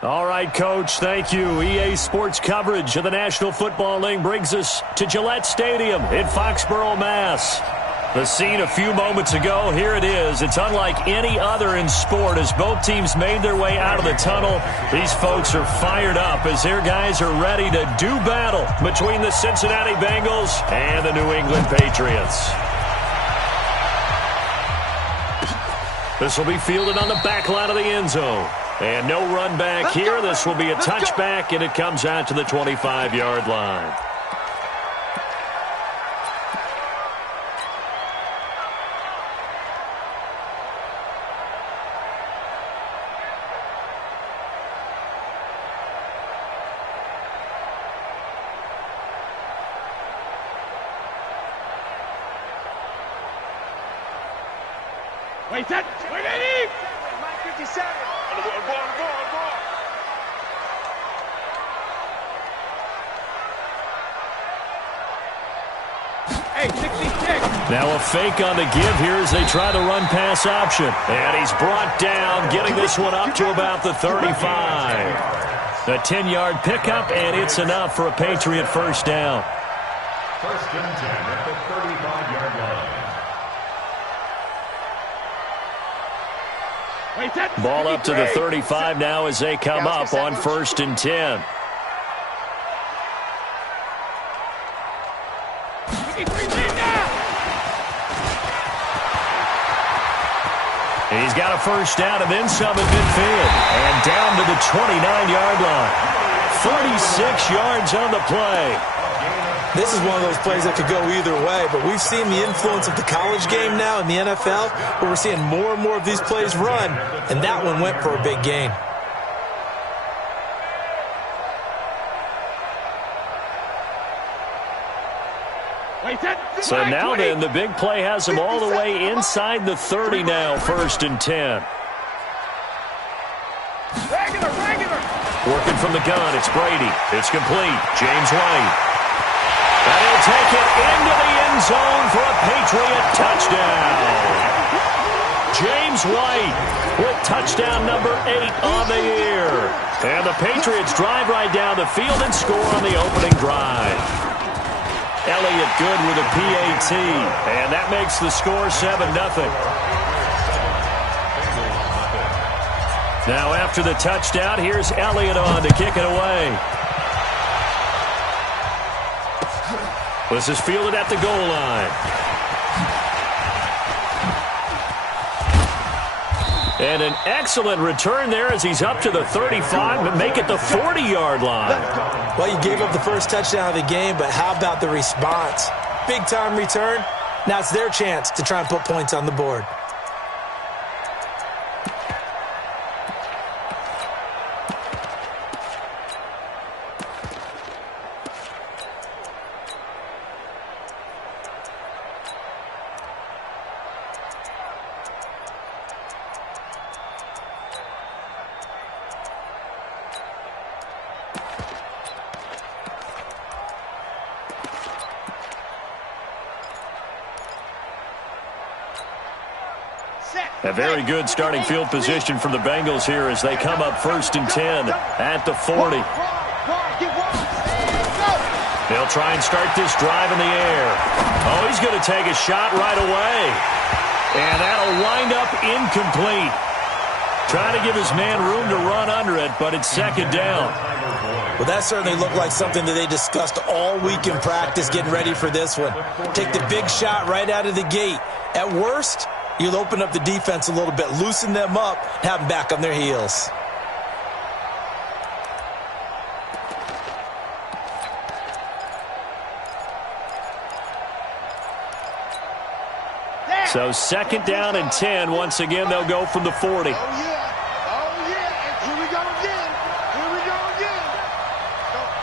All right, Coach, thank you. EA Sports coverage of the National Football League brings us to Gillette Stadium in Foxborough, Mass. The scene a few moments ago, here it is. It's unlike any other in sport as both teams made their way out of the tunnel. These folks are fired up as their guys are ready to do battle between the Cincinnati Bengals and the New England Patriots. This will be fielded on the back line of the end zone. And no run back here. This will be a touchback, and it comes out to the 25-yard line. Wait, that. Wait, Eddie! 57. Hey, 66. Now a fake on the give here as they try the run-pass option. And he's brought down, getting this one up to about the 35. A 10-yard pickup, and it's enough for a Patriot first down. First and 10 at the 35-yard line. Ball up to the 35 now as they come up on first and 10. He's got a first down and then some at midfield. And down to the 29-yard line. 46 yards on the play. This is one of those plays that could go either way, but we've seen the influence of the college game now in the NFL, where we're seeing more and more of these plays run, and that one went for a big gain. So now then, the big play has him all the way inside the 30 now, first and 10. Working from the gun, it's Brady. It's complete. James White. And he'll take it into the end zone for a Patriot touchdown. James White with touchdown number 8 on the year. And the Patriots drive right down the field and score on the opening drive. Elliott good with a PAT. And that makes the score 7-0. Now after the touchdown, here's Elliott on to kick it away. This is fielded at the goal line. And an excellent return there as he's up to the 35 and make it the 40-yard line. Well, you gave up the first touchdown of the game, but how about the response? Big-time return. Now it's their chance to try and put points on the board. A very good starting field position for the Bengals here as they come up first and 10 at the 40. They'll try and start this drive in the air. Oh, he's going to take a shot right away. And that'll wind up incomplete. Trying to give his man room to run under it, but it's second down. Well, that certainly looked like something that they discussed all week in practice getting ready for this one. Take the big shot right out of the gate. At worst, you'll open up the defense a little bit, loosen them up, have them back on their heels. So second down and 10. Once again, they'll go from the 40. Oh, yeah. And here we go again.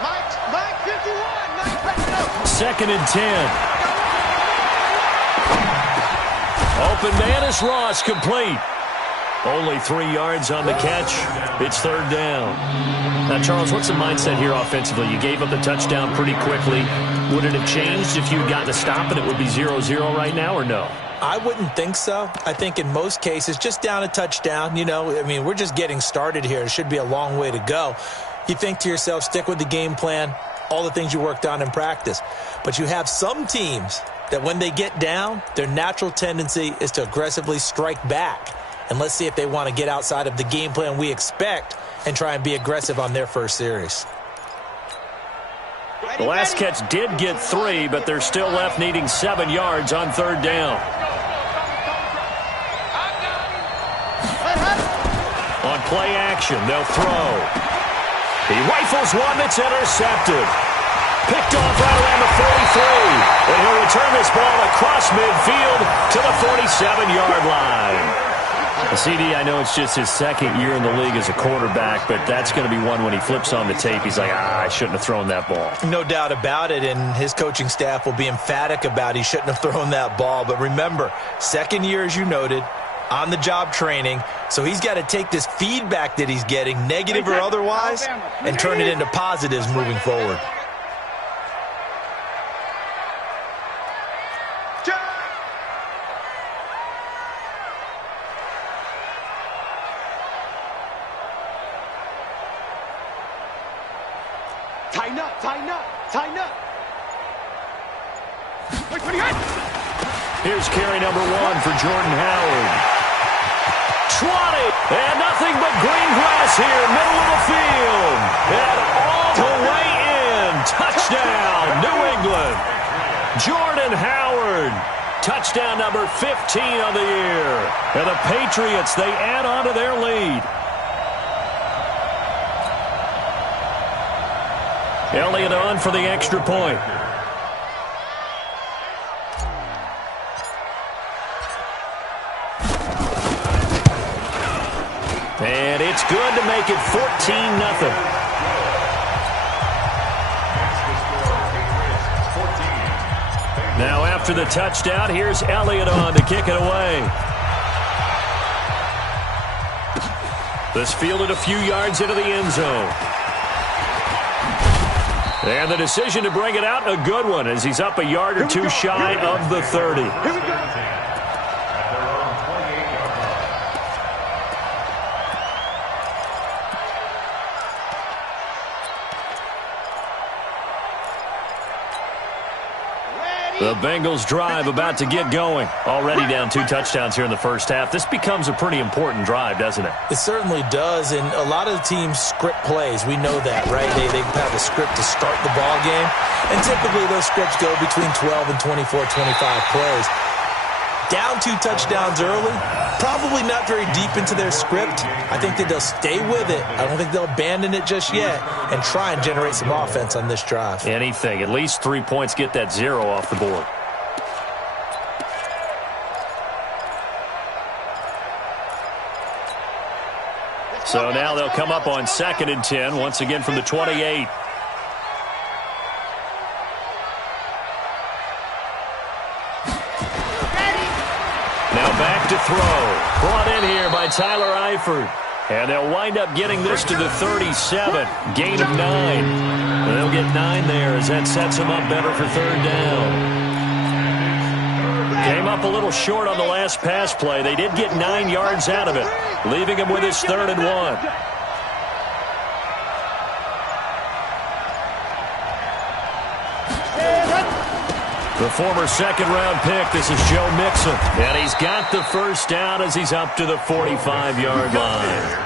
Mike 51. Mike back up. Second and 10. Open man is Ross, complete. Only 3 yards on the catch. It's third down. Now, Charles, what's the mindset here offensively? You gave up the touchdown pretty quickly. Would it have changed if you had gotten a stop and it would be 0-0 right now, or no? I wouldn't think so. I think in most cases, just down a touchdown, we're just getting started here. It should be a long way to go. You think to yourself, stick with the game plan, all the things you worked on in practice. But you have some teams that when they get down, their natural tendency is to aggressively strike back. And let's see if they want to get outside of the game plan we expect and try and be aggressive on their first series. The last catch did get 3, but they're still left needing 7 yards on third down. On play action, they'll throw. He rifles one that's intercepted. Picked off right around the 43. And he'll return this ball across midfield to the 47-yard line. CD, I know it's just his second year in the league as a quarterback, but that's going to be one when he flips on the tape. He's like, I shouldn't have thrown that ball. No doubt about it, and his coaching staff will be emphatic about he shouldn't have thrown that ball. But remember, second year, as you noted, on-the-job training, so he's got to take this feedback that he's getting, negative or otherwise, and turn it into positives moving forward. Tighten up. Here's carry number 1 for Jordan Howard. 20, and nothing but green grass here, middle of the field. And all the way in. Touchdown, New England. Jordan Howard. Touchdown number 15 on the year. And the Patriots, they add on to their lead. Elliott on for the extra point. And it's good to make it 14-0. Now after the touchdown, here's Elliott on to kick it away. This fielded a few yards into the end zone. And the decision to bring it out, a good one, as he's up a yard or two shy of the 30. Here we go. The Bengals drive about to get going. Already down 2 touchdowns here in the first half. This becomes a pretty important drive, doesn't it? It certainly does, and a lot of the teams script plays. We know that, right? They have a script to start the ball game, and typically those scripts go between 12 and 24, 25 plays. Down 2 touchdowns early, probably not very deep into their script. I think that they'll stay with it. I don't think they'll abandon it just yet and try and generate some offense on this drive. Anything. At least 3 points, get that 0 off the board. So now they'll come up on 2nd and 10, once again from the 28. Now back to throw. Brought in here by Tyler Eifert. And they'll wind up getting this to the 37. Gain of 9. And they'll get 9 there as that sets them up better for third down. Came up a little short on the last pass play. They did get 9 yards out of it, leaving him with his 3rd and 1. The former 2nd-round pick, this is Joe Mixon. And he's got the first down as he's up to the 45-yard line.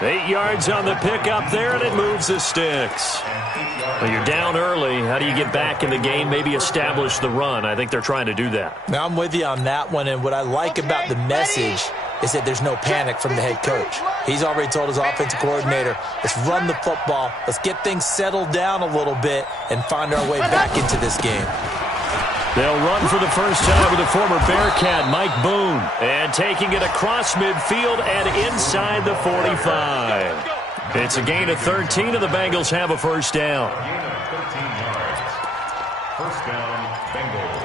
8 yards on the pickup there, and it moves the sticks. Well, you're down early. How do you get back in the game, maybe establish the run? I think they're trying to do that. Now, I'm with you on that one, and what I like about the message is that there's no panic from the head coach. He's already told his offensive coordinator, let's run the football, let's get things settled down a little bit and find our way back into this game. They'll run for the first time with the former Bearcat, Mike Boone. And taking it across midfield and inside the 45. It's a gain of 13, and the Bengals have a first down. Gain of 13 yards. First down, Bengals.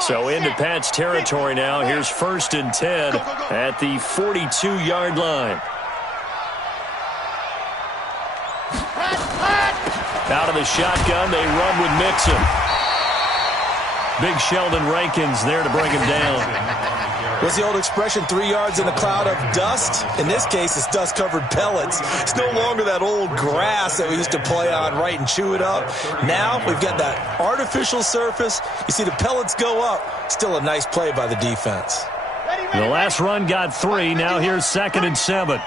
So into Pat's territory now. Here's 1st and 10 at the 42-yard line. Out of the shotgun, they run with Mixon. Big Sheldon Rankins there to bring him down. What's the old expression, 3 yards in a cloud of dust? In this case, it's dust-covered pellets. It's no longer that old grass that we used to play on, right, and chew it up. Now we've got that artificial surface. You see the pellets go up. Still a nice play by the defense. The last run got 3. Now here's 2nd and 7.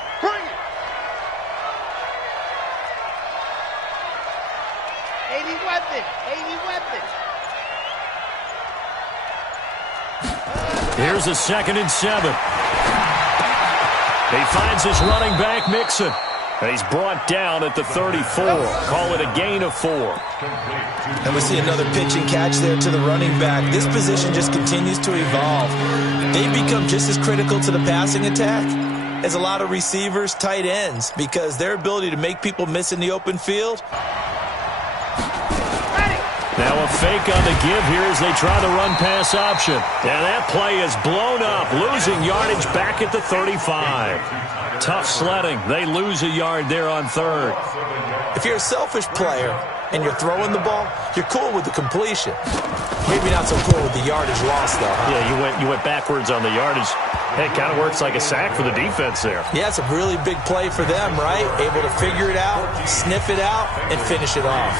Here's a 2nd and 7. He finds his running back, Mixon. And he's brought down at the 34. Call it a gain of 4. And we see another pitch and catch there to the running back. This position just continues to evolve. They become just as critical to the passing attack as a lot of receivers, tight ends, because their ability to make people miss in the open field. Now a fake on the give here as they try the run-pass option. And that play is blown up, losing yardage back at the 35. Tough sledding. They lose a yard there on 3rd. If you're a selfish player and you're throwing the ball, you're cool with the completion. Maybe not so cool with the yardage loss, though. Huh? Yeah, you went backwards on the yardage. Hey, it kind of works like a sack for the defense there. Yeah, it's a really big play for them, right? Able to figure it out, sniff it out, and finish it off.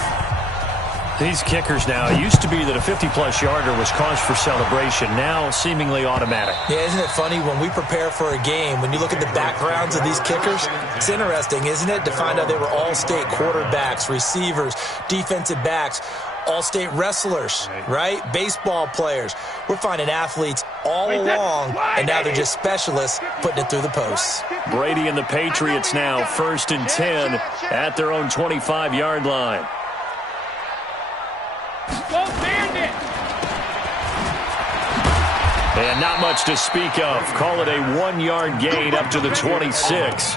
These kickers now, it used to be that a 50-plus yarder was cause for celebration. Now, seemingly automatic. Yeah, isn't it funny when we prepare for a game, when you look at the backgrounds of these kickers, it's interesting, isn't it, to find out they were all-state quarterbacks, receivers, defensive backs, all-state wrestlers, right? Baseball players. We're finding athletes all along, and now they're just specialists putting it through the posts. Brady and the Patriots now 1st and 10 at their own 25-yard line. And not much to speak of. Call it a 1-yard gain up to the 26.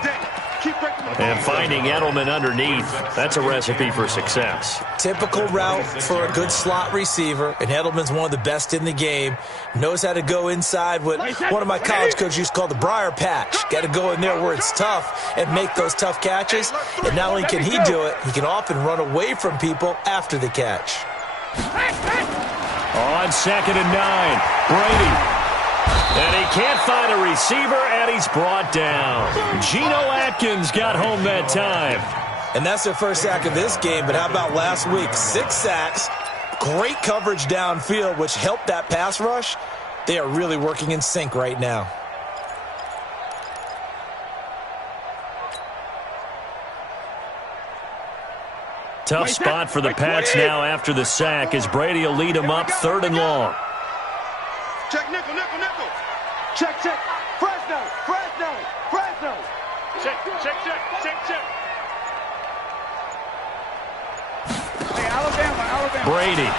And finding Edelman underneath, that's a recipe for success. Typical route for a good slot receiver, and Edelman's one of the best in the game. Knows how to go inside what one of my college coaches used to call the briar patch. Got to go in there where it's tough and make those tough catches. And not only can he do it, he can often run away from people after the catch. On 2nd and 9, Brady. And he can't find a receiver, and he's brought down. Geno Atkins got home that time. And that's their first sack of this game, but how about last week? 6 sacks, great coverage downfield, which helped that pass rush. They are really working in sync right now. Tough spot for the Pats now after the sack as Brady will lead them up 3rd and long. Check nickel, nickel, nickel. Check, check. Fresno, Fresno, Fresno. Check, check, check, check, check. Hey, Alabama, Alabama. Brady.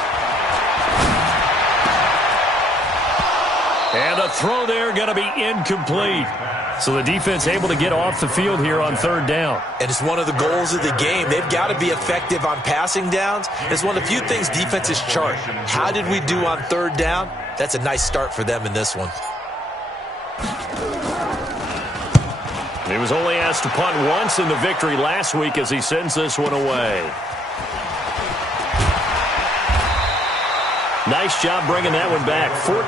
And a throw there going to be incomplete. So the defense able to get off the field here on 3rd down. And it's one of the goals of the game. They've got to be effective on passing downs. It's one of the few things defenses chart. How did we do on 3rd down? That's a nice start for them in this one. He was only asked to punt once in the victory last week as he sends this one away. Nice job bringing that one back. 14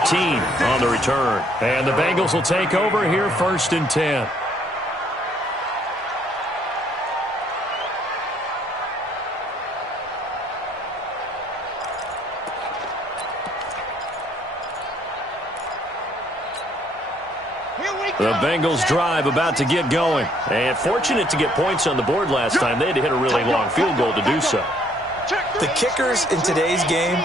on the return. And the Bengals will take over here 1st and 10. The Bengals drive about to get going. And fortunate to get points on the board last time. They had to hit a really long field goal to do so. The kickers in today's game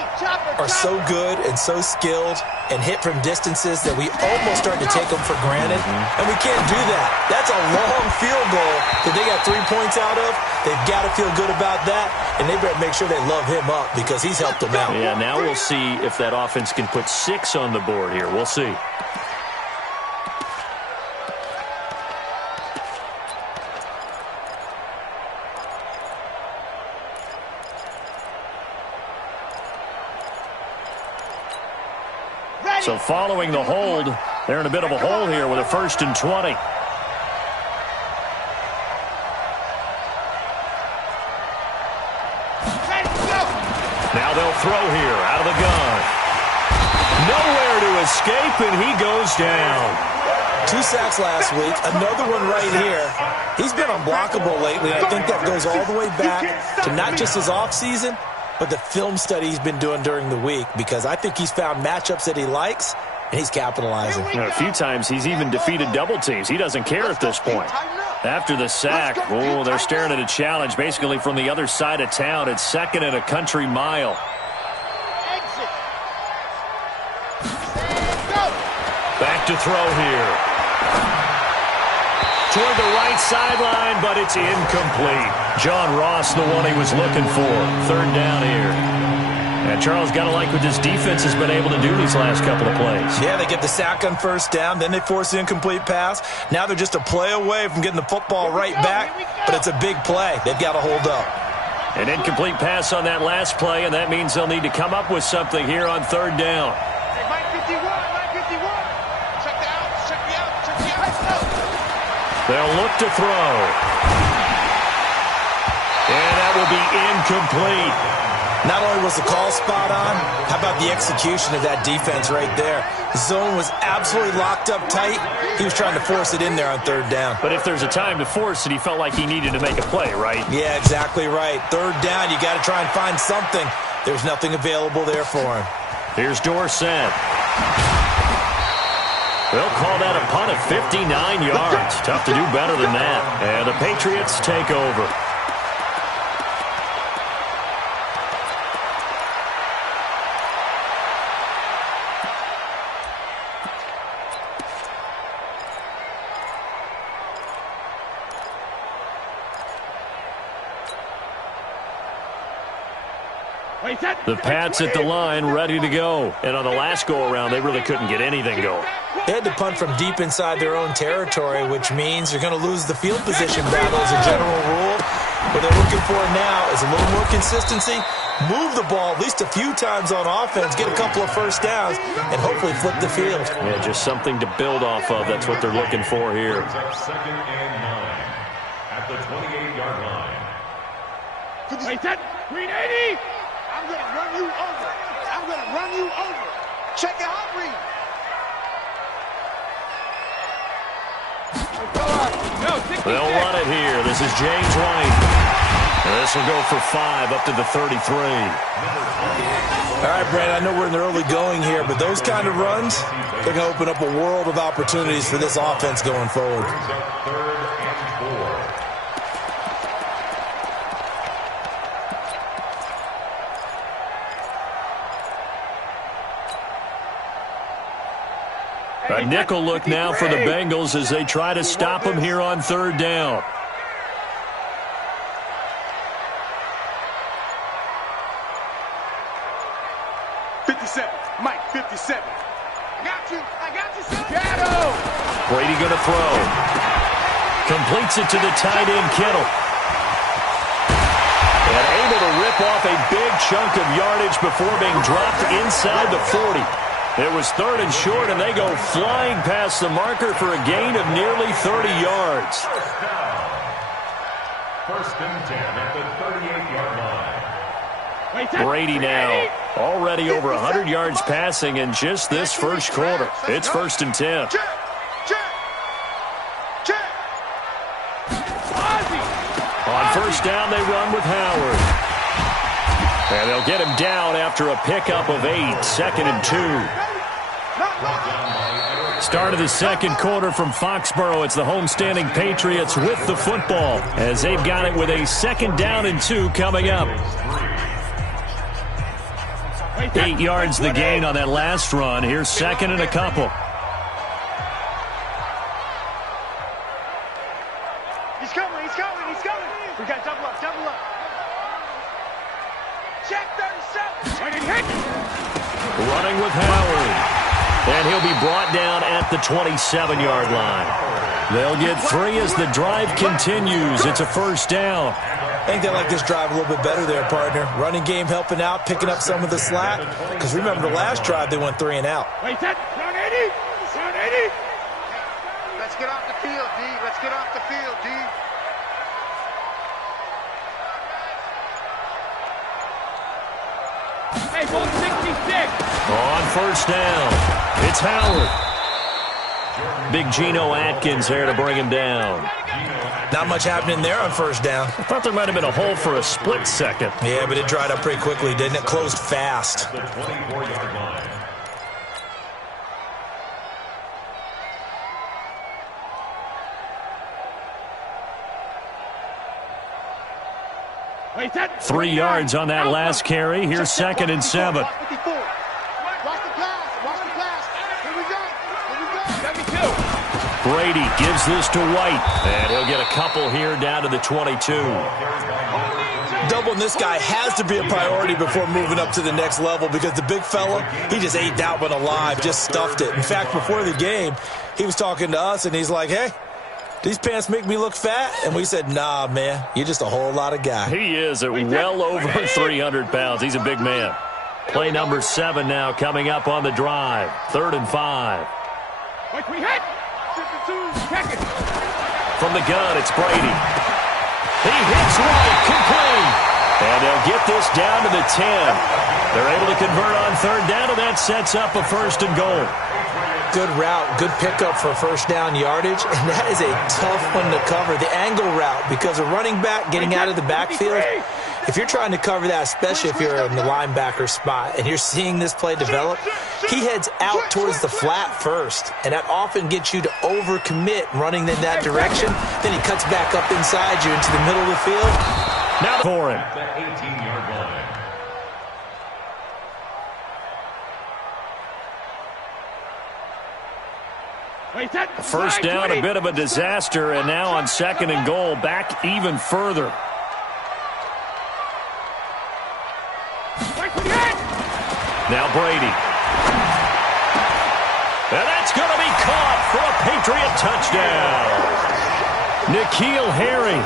are so good and so skilled and hit from distances that we almost start to take them for granted. And we can't do that. That's a long field goal that they got 3 points out of. They've got to feel good about that, and they better make sure they love him up because he's helped them out. Yeah, now we'll see if that offense can put 6 on the board here. We'll see. So following the hold, they're in a bit of a hole here with a 1st and 20. Now they'll throw here out of the gun. Nowhere to escape, and he goes down. 2 sacks last week, another one right here. He's been unblockable lately, and I think that goes all the way back to not just his offseason, but the film study he's been doing during the week, because I think he's found matchups that he likes, and he's capitalizing. A few times he's even defeated double teams. He doesn't care at this point. After the sack, they're staring at a challenge basically from the other side of town. It's 2nd and a country mile. Back to throw here. Toward the right sideline, but it's incomplete. John Ross, the one he was looking for. 3rd down here. And Charles, got to like what this defense has been able to do these last couple of plays. Yeah, they get the sack on 1st down, then they force the incomplete pass. Now they're just a play away from getting the football right back, but it's a big play. They've got to hold up. An incomplete pass on that last play, and that means they'll need to come up with something here on 3rd down. They'll look to throw. And that will be incomplete. Not only was the call spot on, how about the execution of that defense right there? The zone was absolutely locked up tight. He was trying to force it in there on 3rd down. But if there's a time to force it, he felt like he needed to make a play, right? Yeah, exactly right. 3rd down, you got to try and find something. There's nothing available there for him. Here's Dorsett. They'll call that a punt of 59 yards. Tough to do better than that. And the Patriots take over. The Pats at the line, ready to go. And on the last go-around, they really couldn't get anything going. They had to punt from deep inside their own territory, which means you're going to lose the field position battle as a general rule. What they're looking for now is a little more consistency, move the ball at least a few times on offense, get a couple of 1st downs, and hopefully flip the field. Yeah, just something to build off of. That's what they're looking for here. 2nd and 9 at the 28-yard line. Wait, that 380. I'm going to run you over. I'm going to run you over. Check it out, read. They'll run it here. This is James White. And this will go for 5 up to the 33. All right, Brad, I know we're in the early going here, but those kind of runs, they're going to open up a world of opportunities for this offense going forward. 3rd and 4. A nickel look now for the Bengals as they try to stop him here on 3rd down. Mike, 57. I got you, son. Shadow. Brady going to throw. Completes it to the tight end, Kittle. And able to rip off a big chunk of yardage before being dropped inside the 40. It was 3rd and short, and they go flying past the marker for a gain of nearly 30 yards. 1st and 10 at the 38-yard line. Brady now already over 100 yards passing in just this 1st quarter. It's 1st and 10. Check. On 1st down, they run with Howard. And they'll get him down after a pickup of 8, 2nd and 2. Start of the 2nd quarter from Foxborough. It's the homestanding Patriots with the football as they've got it with a 2nd down and 2 coming up. 8 yards the gain on that last run. Here's 2nd and a couple. He's coming. We got double up. Check 37. Running with Howard. And he'll be brought down at the 27-yard line. They'll get 3 as the drive continues. It's a first down. I think they like this drive a little bit better there, partner. Running game helping out, picking up some of the slack. Because remember, the last drive, they went 3 and out. Wait, set. Run 80. Run 80. Let's get off the field, D. Let's get off the field, D. Hey, 166. On first down, it's Howard. Big Geno Atkins there to bring him down. Not much happening there on first down. I thought there might have been a hole for a split second. Yeah, but it dried up pretty quickly, didn't it? Closed fast. The 24-yard line. Wait, set. 3 yards on that last carry. Here's 2nd and 7. Watch the pass. Watch the pass. Here we go. Here we go. 72. Brady gives this to White. And he'll get a couple here down to the 22. Doubling this guy has to be a priority before moving up to the next level because the big fella, he just ate that one alive, just stuffed it. In fact, before the game, he was talking to us, and he's like, hey, these pants make me look fat? And we said, nah, man, you're just a whole lot of guy. He is at well over 300 pounds. He's a big man. Play number 7 now coming up on the drive. 3rd and 5. Wait, we hit. 52 seconds. From the gun, it's Brady. He hits right, complete. And they'll get this down to the 10. They're able to convert on 3rd down, and that sets up a 1st and goal. Good route, good pickup for first down yardage, and that is a tough one to cover. The angle route, because a running back getting out of the backfield, if you're trying to cover that, especially if you're in the linebacker spot, and you're seeing this play develop, he heads out towards the flat first, and that often gets you to overcommit running in that direction. Then he cuts back up inside you into the middle of the field. Now for him. At the 18-yard line. Wait, set. First down, a bit of a disaster, and now on 2nd and goal, back even further. Now Brady. And that's going to be caught for a Patriot touchdown. N'Keal Harry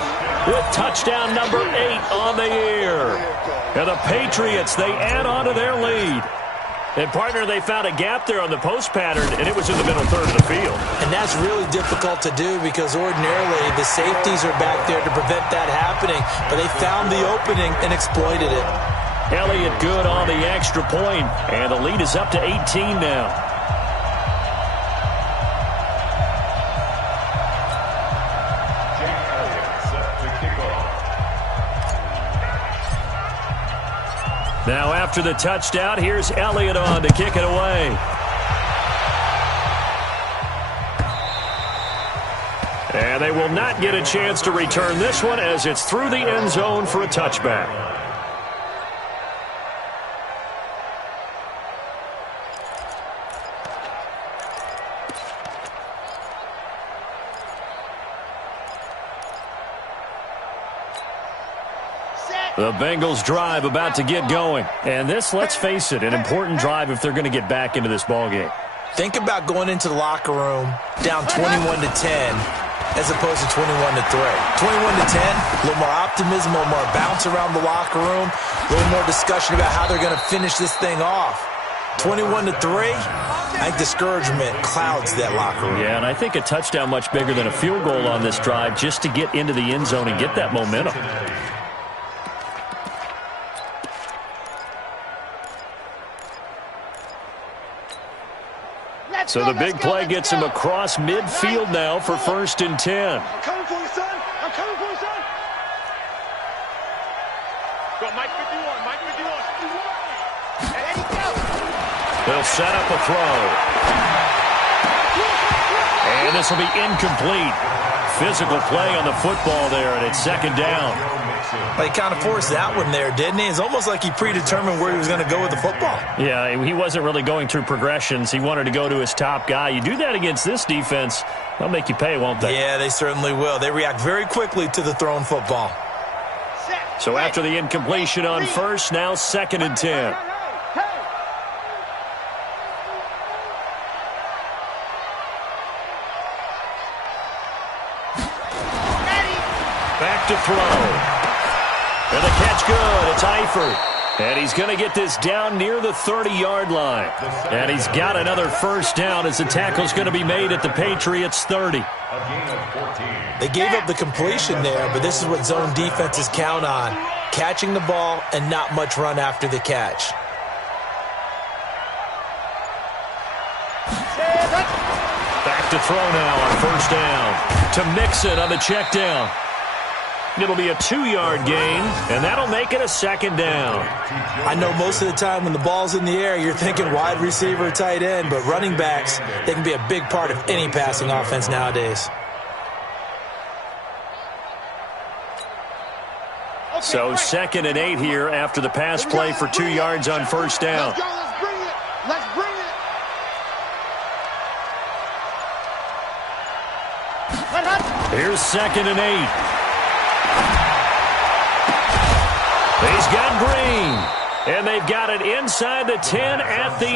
with touchdown number 8 on the year. And the Patriots, they add on to their lead. And, partner, they found a gap there on the post pattern, and it was in the middle third of the field. And that's really difficult to do because ordinarily the safeties are back there to prevent that happening. But they found the opening and exploited it. Elliott good on the extra point, and the lead is up to 18 now. Now after the touchdown, here's Elliott on to kick it away. And they will not get a chance to return this one as it's through the end zone for a touchback. The Bengals drive about to get going. And this, let's face it, an important drive if they're going to get back into this ballgame. Think about going into the locker room down 21-10 as opposed to 21-3. 21-10, a little more optimism, a little more bounce around the locker room, a little more discussion about how they're going to finish this thing off. 21-3, I think discouragement clouds that locker room. Yeah, and I think a touchdown much bigger than a field goal on this drive just to get into the end zone and get that momentum. So the big play gets him across midfield now for 1st and 10. I'm coming for you, son. I'm coming for you, son. Go, Mike 51. Mike 51. And he goes. They'll set up a throw. And this will be incomplete. Physical play on the football there, and it's 2nd down. He kind of forced that one there, didn't he? It's almost like he predetermined where he was going to go with the football. Yeah, he wasn't really going through progressions. He wanted to go to his top guy. You do that against this defense, they'll make you pay, won't they? Yeah, they certainly will. They react very quickly to the thrown football. So after the incompletion on 1st, now 2nd and 10. Back to throw. And the catch good. It's Eifert. And he's going to get this down near the 30-yard line. And he's got another first down as the tackle's going to be made at the Patriots 30. They gave up the completion there, but this is what zone defenses count on. Catching the ball and not much run after the catch. Back to throw now on first down. To Mixon on the check down. It'll be a 2-yard gain, and that'll make it a second down. I know most of the time when the ball's in the air, you're thinking wide receiver, tight end, but running backs, they can be a big part of any passing offense nowadays. So 2nd and 8 here after the pass play for 2 yards on first down. Let's go, let's bring it. Let's bring it. Here's 2nd and 8. He's got Green, and they've got it inside the 10 at the 8.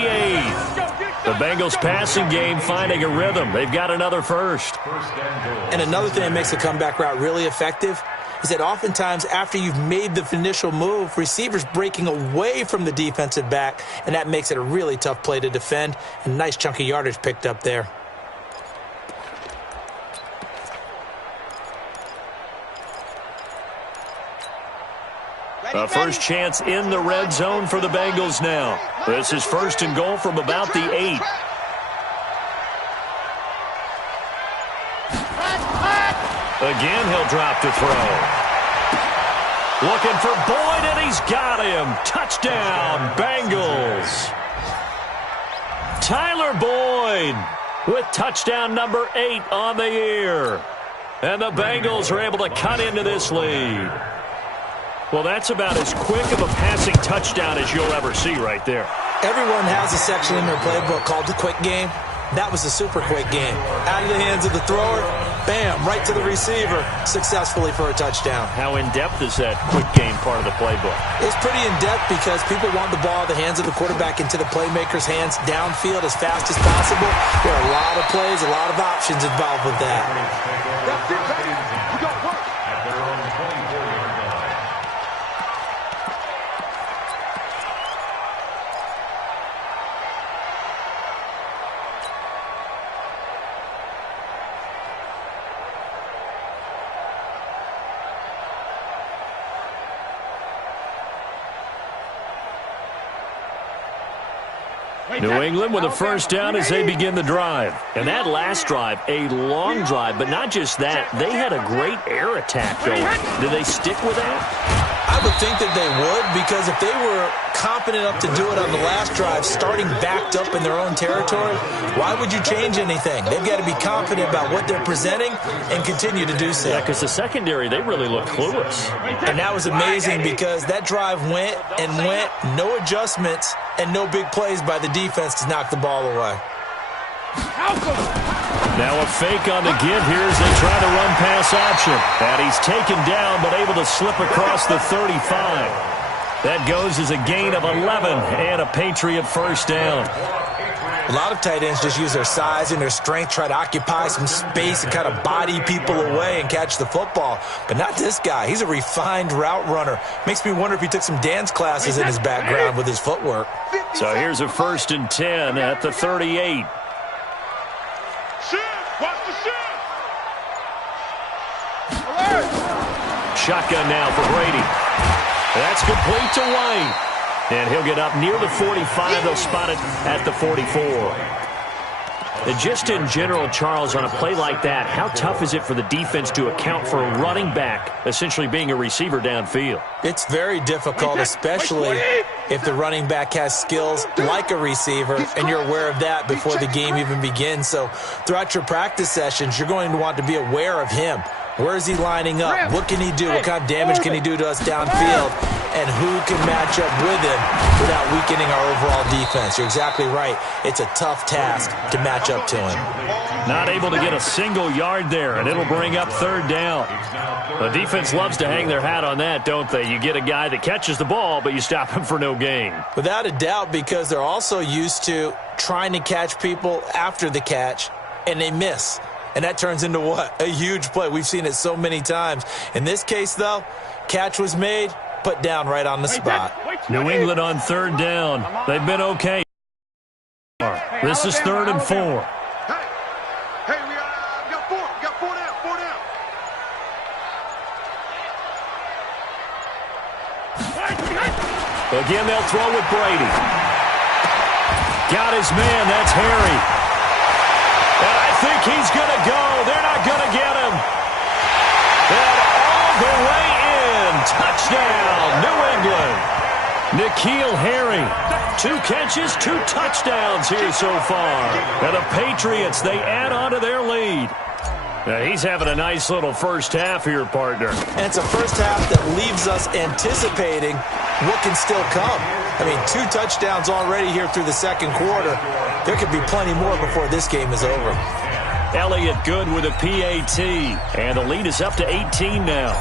The Bengals passing game finding a rhythm. They've got another first. And another thing that makes the comeback route really effective is that oftentimes after you've made the initial move, receivers breaking away from the defensive back, and that makes it a really tough play to defend. And nice chunk of yardage picked up there. A first chance in the red zone for the Bengals now. This is 1st and goal from about the 8. Again, he'll drop to throw. Looking for Boyd, and he's got him. Touchdown, Bengals. Tyler Boyd with touchdown number 8 on the year. And the Bengals are able to cut into this lead. Well, that's about as quick of a passing touchdown as you'll ever see right there. Everyone has a section in their playbook called the quick game. That was a super quick game. Out of the hands of the thrower, bam, right to the receiver, successfully for a touchdown. How in-depth is that quick game part of the playbook? It's pretty in-depth because people want the ball out of the hands of the quarterback into the playmaker's hands downfield as fast as possible. There are a lot of plays, a lot of options involved with that. That's it, baby. We got work. At their own 24-yard line. New England with a first down as they begin the drive. And that last drive, a long drive, but not just that. They had a great air attack going. Do they stick with that? I would think that they would, because if they were confident enough to do it on the last drive, starting backed up in their own territory, why would you change anything? They've got to be confident about what they're presenting and continue to do so. Yeah, because the secondary, they really look clueless. And that was amazing because that drive went and went, no adjustments, and no big plays by the defense to knock the ball away. Now a fake on the give here as they try to run pass option. And he's taken down but able to slip across the 35. That goes as a gain of 11 and a Patriot first down. A lot of tight ends just use their size and their strength, try to occupy some space and kind of body people away and catch the football. But not this guy. He's a refined route runner. Makes me wonder if he took some dance classes in his background with his footwork. So here's a 1st and 10 at the 38. Watch the shift. Shotgun now for Brady. That's complete to White. And he'll get up near the 45. They'll spot it at the 44. And just in general, Charles, on a play like that, how tough is it for the defense to account for a running back essentially being a receiver downfield? It's very difficult, especially if the running back has skills like a receiver, and you're aware of that before the game even begins. So throughout your practice sessions, you're going to want to be aware of him. Where is he lining up? What can he do? What kind of damage can he do to us downfield? And who can match up with him without weakening our overall defense? You're exactly right. It's a tough task to match up to him. Not able to get a single yard there, and it'll bring up 3rd down. The defense loves to hang their hat on that, don't they? You get a guy that catches the ball, but you stop him for no gain. Without a doubt, because they're also used to trying to catch people after the catch, and they miss. and that turns into what? A huge play. We've seen it so many times. In this case, though, catch was made, put down right on the spot. New England on third down. They've been okay. This is 3rd and 4. Hey, we got four down. Again, they'll throw with Brady. Got his man. That's Harry. And I think he's going to go. They're not going to get him. And all the way in. Touchdown, New England. N'Keal Harry. 2 catches, 2 touchdowns here so far. And the Patriots, they add on to their lead. Now, he's having a nice little first half here, partner. And it's a first half that leaves us anticipating what can still come. I mean, 2 touchdowns already here through the second quarter. There could be plenty more before this game is over. Elliott good with a PAT. And the lead is up to 18 now.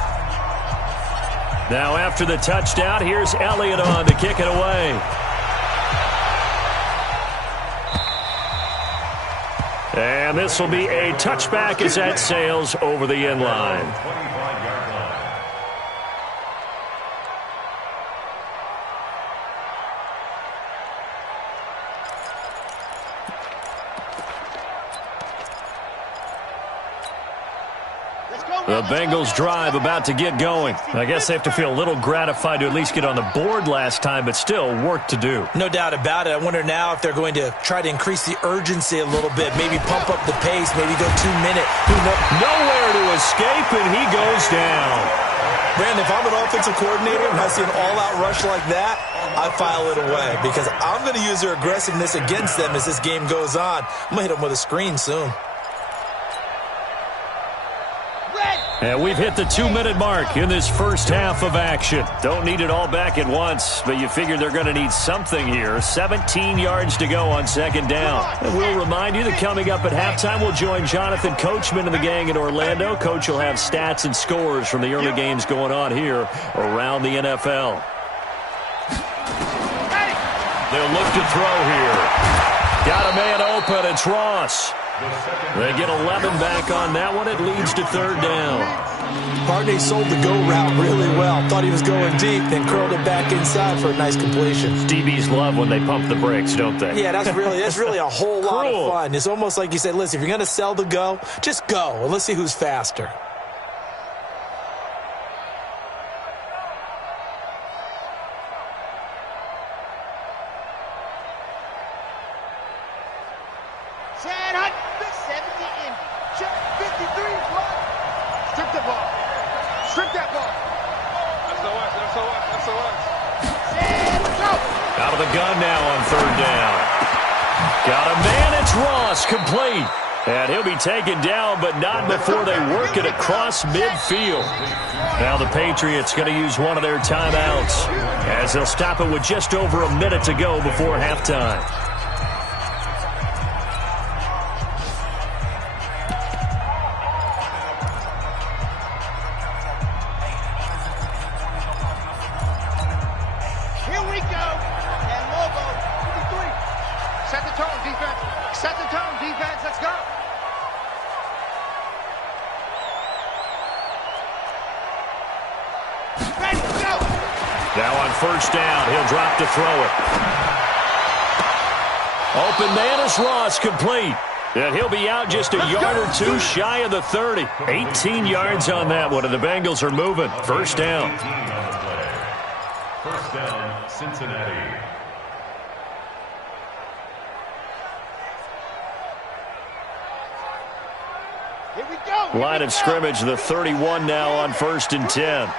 Now, after the touchdown, here's Elliott on to kick it away. And this will be a touchback as that sails over the end line. The Bengals drive about to get going. I guess they have to feel a little gratified to at least get on the board last time, but still work to do. No doubt about it. I wonder now if they're going to try to increase the urgency a little bit, maybe pump up the pace, maybe go 2-minute. Nowhere to escape, and he goes down. Brandon, if I'm an offensive coordinator and I see an all-out rush like that, I file it away because I'm going to use their aggressiveness against them as this game goes on. I'm going to hit them with a screen soon. And we've hit the 2-minute mark in this first half of action. Don't need it all back at once, but you figure they're going to need something here. 17 yards to go on second down. And we'll remind you that coming up at halftime, we'll join Jonathan Coachman and the gang in Orlando. Coach will have stats and scores from the early games going on here around the NFL. They'll look to throw here. Got a man open. It's Ross. They get 11 back on that one. It leads to third down. Hardney sold the go route really well. Thought he was going deep, then curled it back inside for a nice completion. DBs love when they pump the brakes, don't they? Yeah, that's really a whole lot of fun. It's almost like you said, listen, if you're going to sell the go, just go. And let's see who's faster. Out of the gun now on third down. Got a man, it's Ross, complete. And he'll be taken down, but not before they work it across midfield. Now the Patriots going to use one of their timeouts as they'll stop it with just over a minute to go before halftime. Now on first down, he'll drop to throw it. Open man is Ross, complete. And he'll be out just a yard or two shy of the 30. 18 yards on that one, and the Bengals are moving. First down. First down, Cincinnati. Here we go. Line of scrimmage, the 31 now on 1st and 10.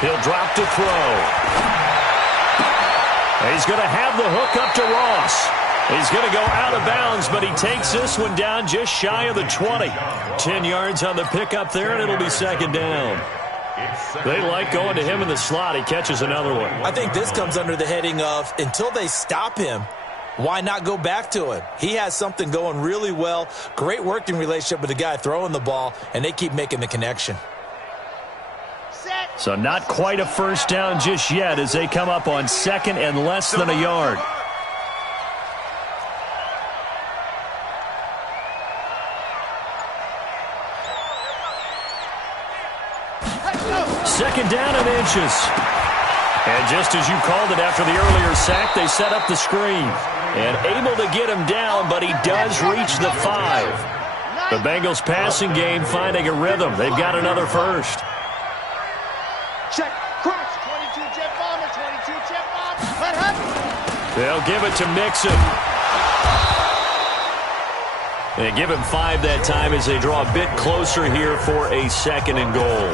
He'll drop to throw. He's going to have the hook up to Ross. He's going to go out of bounds, but he takes this one down just shy of the 20. 10 yards on the pickup there, and it'll be second down. They like going to him in the slot. He catches another one. I think this comes under the heading of until they stop him, why not go back to him? He has something going really well. Great working relationship with the guy throwing the ball, and they keep making the connection. Set. So not quite a first down just yet as they come up on second and less than a yard. Second down and inches. And just as you called it after the earlier sack, they set up the screen. And able to get him down, but he does reach the 5. The Bengals passing game finding a rhythm. They've got another first. Check, crunch. 22 jet bomber, 22 jet bomber. They'll give it to Mixon. They give him 5 that time as they draw a bit closer here for a second and goal.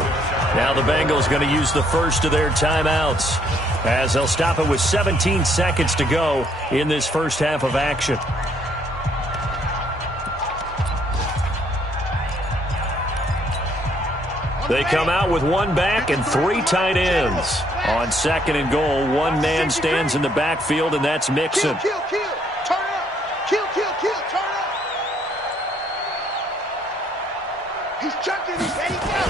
Now the Bengals going to use the first of their timeouts as they'll stop it with 17 seconds to go in this first half of action. They come out with 1 back and 3 tight ends. On second and goal, 1 man stands in the backfield, and that's Mixon. Kill, kill, kill. Turn up. Kill, kill, kill. Turn up. He's chucking. He's heading down.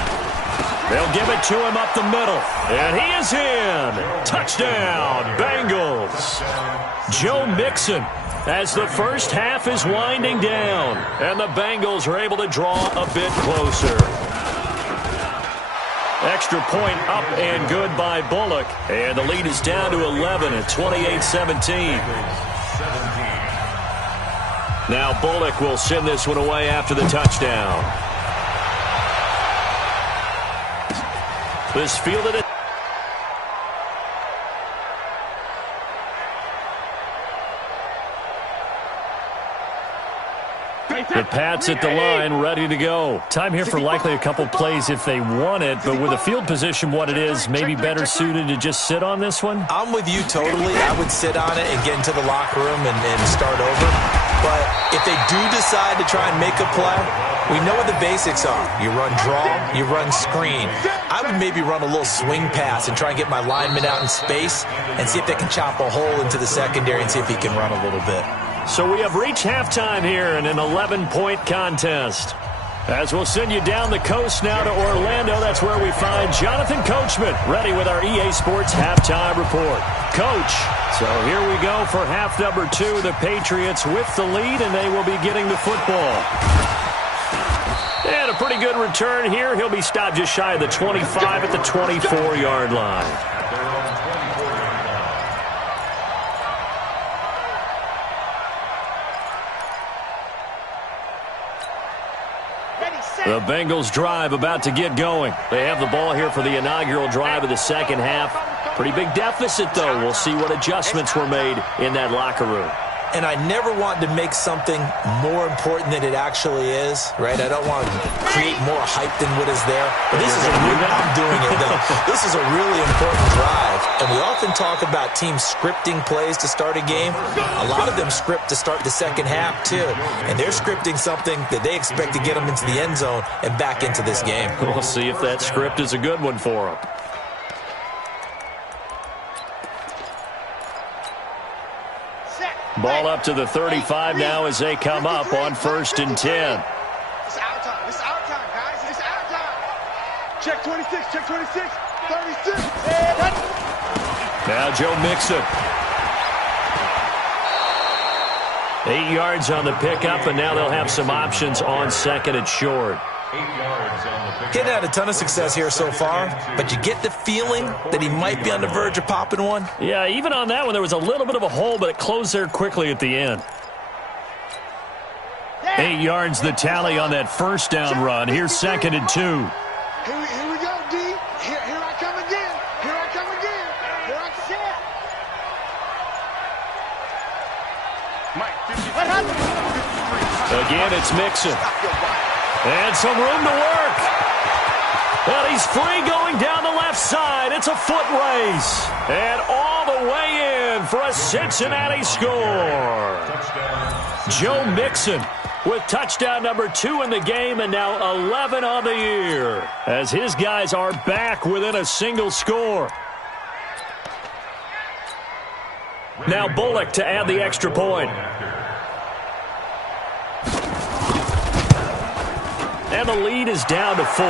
They'll give it to him up the middle. And he is in. Touchdown, Bengals. Joe Mixon as the first half is winding down. And the Bengals are able to draw a bit closer. Extra point up and good by Bullock. And the lead is down to 11 at 28-17. Now Bullock will send this one away after the touchdown. This fielded it. The Pats at the line, ready to go. Time here for likely a couple plays if they want it, but with the field position what it is, maybe better suited to just sit on this one? I'm with you totally. I would sit on it and get into the locker room and start over. But if they do decide to try and make a play, we know what the basics are. You run draw, you run screen. I would maybe run a little swing pass and try and get my lineman out in space and see if they can chop a hole into the secondary and see if he can run a little bit. So we have reached halftime here in an 11-point contest. As we'll send you down the coast now to Orlando, that's where we find Jonathan Coachman, ready with our EA Sports Halftime Report. Coach, so here we go for half number 2. The Patriots with the lead, and they will be getting the football. And a pretty good return here. He'll be stopped just shy of the 25 at the 24-yard line. The Bengals drive about to get going. They have the ball here for the inaugural drive of the second half. Pretty big deficit, though. We'll see what adjustments were made in that locker room. And I never want to make something more important than it actually is, right? I don't want to create more hype than what is there. But this is I'm doing it, though. This is a really important drive. And we often talk about teams scripting plays to start a game. A lot of them script to start the second half, too. And they're scripting something that they expect to get them into the end zone and back into this game. We'll see if that script is a good one for them. Ball up to the 35 now as they come up on 1st and 10. It's our time. It's our time, guys. It's our time. Check 26. Check 26. 36. Now Joe Mixon. 8 yards on the pickup, and now they'll have some options on second and short. 8 yards on the pickup. Getting had a ton of success here so far, but you get the feeling that he might be on the verge of popping one. Yeah, even on that one, there was a little bit of a hole, but it closed there quickly at the end. 8 yards the tally on that first down run. Here's 2nd and 2. Here we go, D. Here I come again. Here I come again. Here I sit. Mike, 50. What happened? Again, it's Mixon. And some room to work. And he's free going down the left side. It's a foot race. And all the way in for a Cincinnati score. Joe Mixon with touchdown number 2 in the game and now 11 on the year as his guys are back within a single score. Now Bullock to add the extra point. And the lead is down to 4.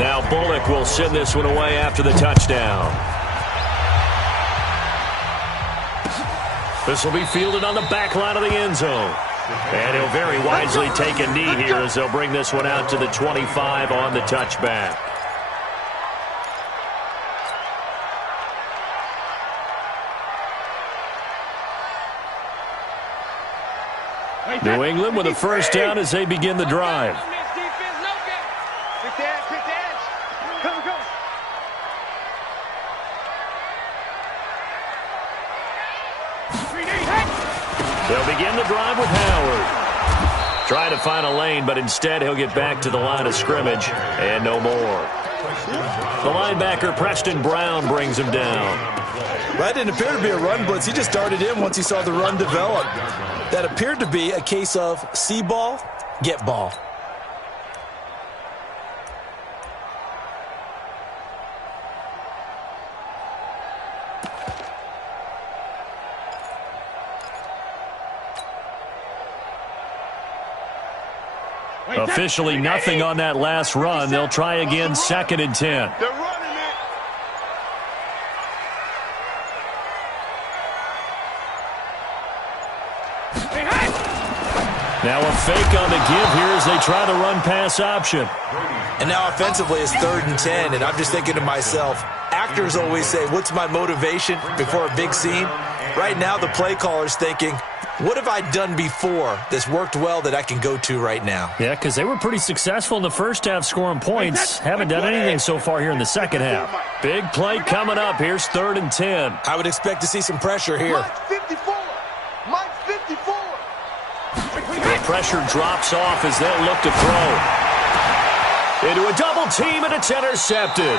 Now Bullock will send this one away after the touchdown. This will be fielded on the back line of the end zone. And he'll very wisely take a knee here as they'll bring this one out to the 25 on the touchback. New England with a first down as they begin the drive. They'll begin the drive with Howard. Trying to find a lane, but instead he'll get back to the line of scrimmage and no more. The linebacker, Preston Brown, brings him down. That didn't appear to be a run blitz. He just darted in once he saw the run develop. That appeared to be a case of see ball, get ball. Officially nothing on that last run. They'll try again, 2nd and 10. They're running it. Now a fake on the give here as they try the run-pass option. And now offensively it's 3rd and 10, and I'm just thinking to myself, actors always say, what's my motivation before a big scene? Right now the play caller's thinking, what have I done before that's worked well that I can go to right now? Yeah, because they were pretty successful in the first half scoring points. Haven't done anything so far here in the second half. Big play coming up. Here's 3rd and 10. I would expect to see some pressure here. Mike 54. Mike 54. The pressure drops off as they'll look to throw. Into a double team, and it's intercepted.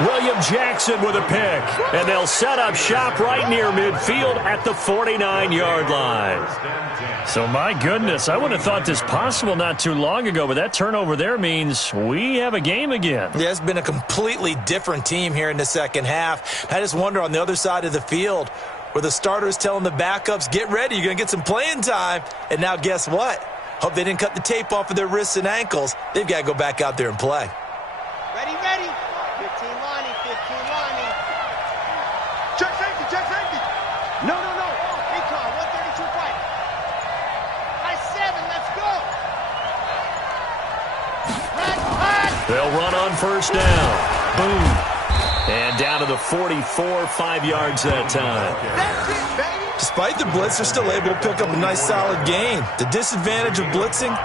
William Jackson with a pick, and they'll set up shop right near midfield at the 49-yard line. So, my goodness, I wouldn't have thought this possible not too long ago, but that turnover there means we have a game again. Yeah, it's been a completely different team here in the second half. I just wonder on the other side of the field where the starters telling the backups, get ready, you're going to get some playing time. And now guess what? Hope they didn't cut the tape off of their wrists and ankles. They've got to go back out there and play. Ready, ready. 15 lining, 15 lining. Check safety, check safety. No. Recon, 132 fight. High 7, let's go. Red. They'll run on first down. Boom. And down to the 44, 5 yards that time. That's it, baby. Despite the blitz, they're still able to pick up a nice solid gain. The disadvantage of blitzing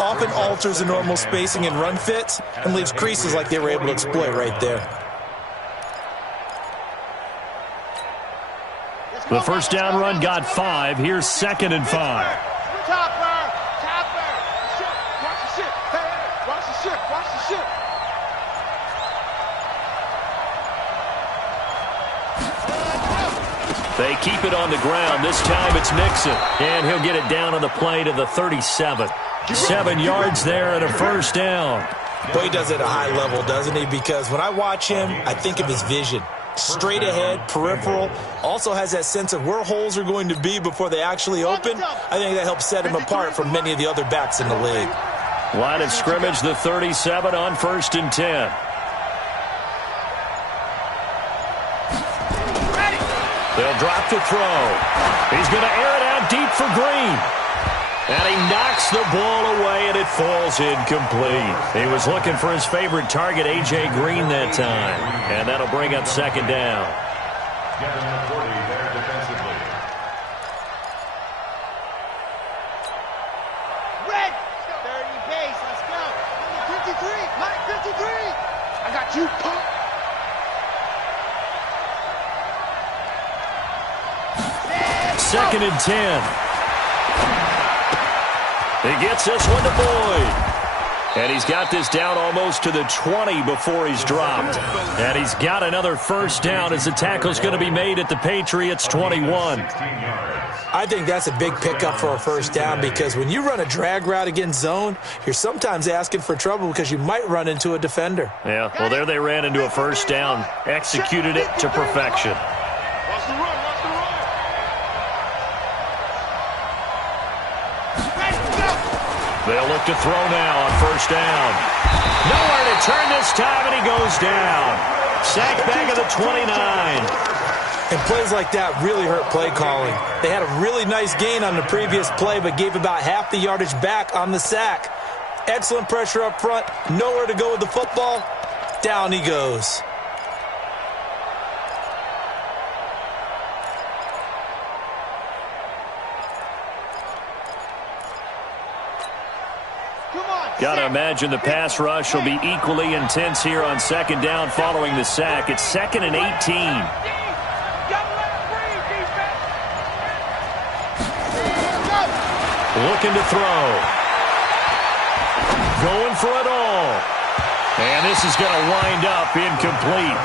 often alters the normal spacing and run fits and leaves creases like they were able to exploit right there. The first down run got 5. Here's 2nd and 5. Topper. Watch the ship. Hey, watch the ship. Watch the ship. They keep it on the ground. This time it's Mixon. And he'll get it down on the play to the 37. 7 yards there and a first down. Boy, he does it at a high level, doesn't he? Because when I watch him, I think of his vision. Straight ahead, peripheral. Also has that sense of where holes are going to be before they actually open. I think that helps set him apart from many of the other backs in the league. Line of scrimmage, the 37 on 1st and 10. They'll drop to throw. He's going to air it out deep for Green. And he knocks the ball away, and it falls incomplete. He was looking for his favorite target, A.J. Green, that time. And that'll bring up 2nd down. Got number 40 there defensively. Red. 30 base, let's go. 53. Mike 53. I got you, punk. Second and 10. He gets this one to Boyd. And he's got this down almost to the 20 before he's dropped. And he's got another first down as the tackle's going to be made at the Patriots 21. I think that's a big pickup for a first down because when you run a drag route against zone, you're sometimes asking for trouble because you might run into a defender. Yeah, well, there they ran into a first down, executed it to perfection. Watch the run, watch the run. They'll look to throw now on first down. Nowhere to turn this time, and he goes down. Sacked back at the 29. And plays like that really hurt play calling. They had a really nice gain on the previous play, but gave about half the yardage back on the sack. Excellent pressure up front. Nowhere to go with the football. Down he goes. Got to imagine the pass rush will be equally intense here on second down following the sack. It's 2nd and 18. Looking to throw. Going for it all. And this is going to wind up incomplete.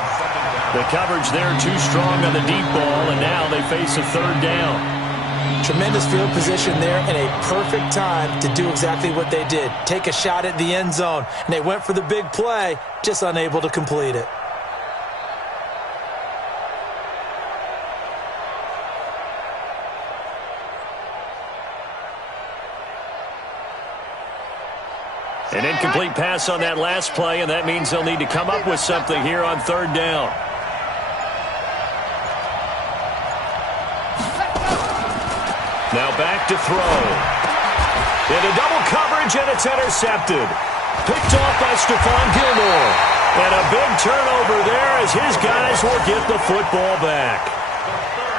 The coverage there too strong on the deep ball, and now they face a third down. Tremendous field position there and a perfect time to do exactly what they did. Take a shot at the end zone. And they went for the big play, just unable to complete it. An incomplete pass on that last play, and that means they'll need to come up with something here on third down. Now back to throw. Into double coverage, and it's intercepted. Picked off by Stephon Gilmore. And a big turnover there as his guys will get the football back.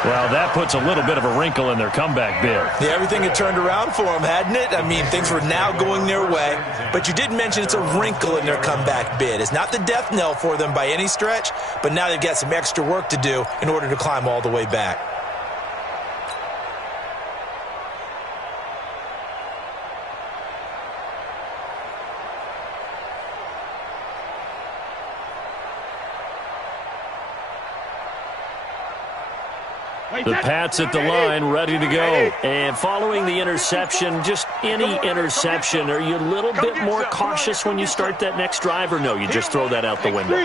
Well, that puts a little bit of a wrinkle in their comeback bid. Yeah, everything had turned around for them, hadn't it? I mean, things were now going their way. But you did mention it's a wrinkle in their comeback bid. It's not the death knell for them by any stretch, but now they've got some extra work to do in order to climb all the way back. The Pats at the line, ready to go. And following the interception, just any interception, are you a little bit more cautious when you start that next drive, or no, you just throw that out the window?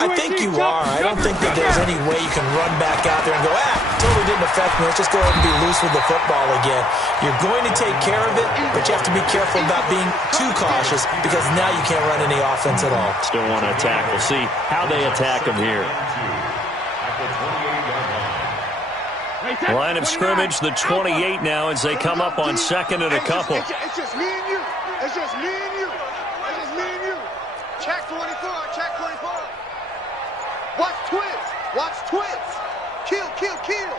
I think you are. I don't think that there's any way you can run back out there and go, totally didn't affect me. Let's just go ahead and be loose with the football again. You're going to take care of it, but you have to be careful about being too cautious because now you can't run any offense at all. Still want to attack. We'll see how they attack them here. Line of scrimmage, the 28 now as they come up on second and a couple. It's just me and you. It's just me and you. It's just me and you. Check 24. Check 24. Watch twits. Watch twits. Kill, kill, kill.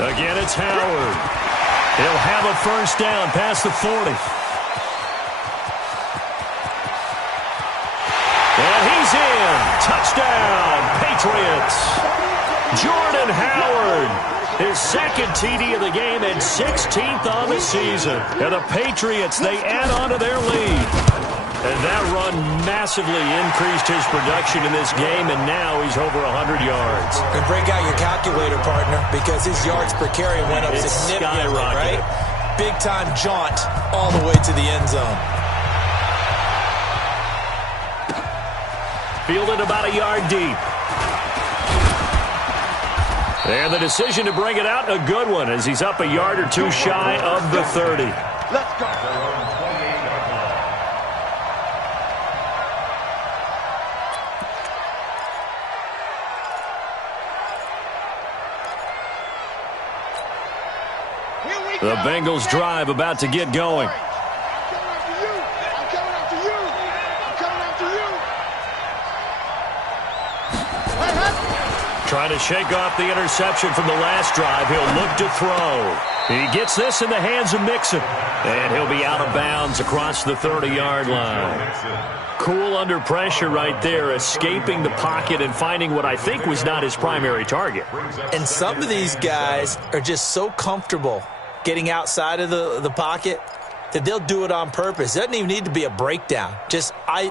Again, it's Howard. He'll have a first down past the 40. And he's in. Touchdown, Patriots. Jordan Howard, his second TD of the game and 16th on the season. And the Patriots, they add on to their lead. And that run massively increased his production in this game, and now he's over 100 yards. And break out your calculator, partner, because his yards per carry went up significantly, right? Big-time jaunt all the way to the end zone. Fielded about a yard deep. And the decision to bring it out, a good one, as he's up a yard or two shy of the 30. Let's go. The Bengals drive about to get going. Trying to shake off the interception from the last drive. He'll look to throw. He gets this in the hands of Mixon. And he'll be out of bounds across the 30-yard line. Cool under pressure right there, escaping the pocket and finding what I think was not his primary target. And some of these guys are just so comfortable getting outside of the pocket that they'll do it on purpose. It doesn't even need to be a breakdown.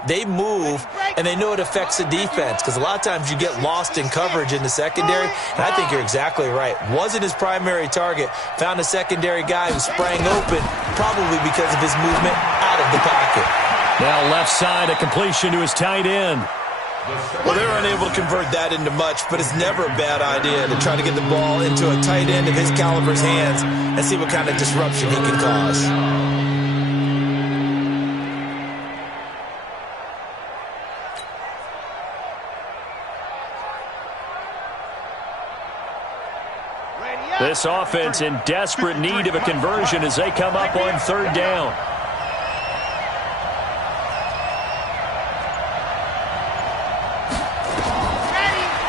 They move, and they know it affects the defense because a lot of times you get lost in coverage in the secondary, and I think you're exactly right. Wasn't his primary target. Found a secondary guy who sprang open, probably because of his movement out of the pocket. Now left side, a completion to his tight end. Well, they were unable to convert that into much, but it's never a bad idea to try to get the ball into a tight end of his caliber's hands and see what kind of disruption he can cause. This offense in desperate need of a conversion as they come up on third down.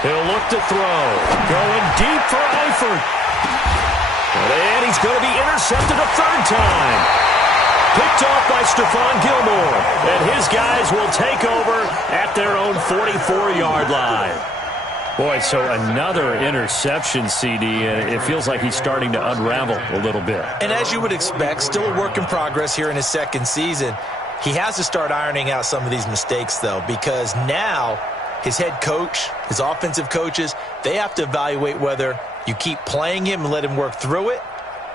He'll look to throw. Going deep for Eifert. And he's going to be intercepted a third time. Picked off by Stephon Gilmore. And his guys will take over at their own 44-yard line. Boy, so another interception, CD. It feels like he's starting to unravel a little bit. And as you would expect, still a work in progress here in his second season. He has to start ironing out some of these mistakes, though, because now his head coach, his offensive coaches, they have to evaluate whether you keep playing him and let him work through it,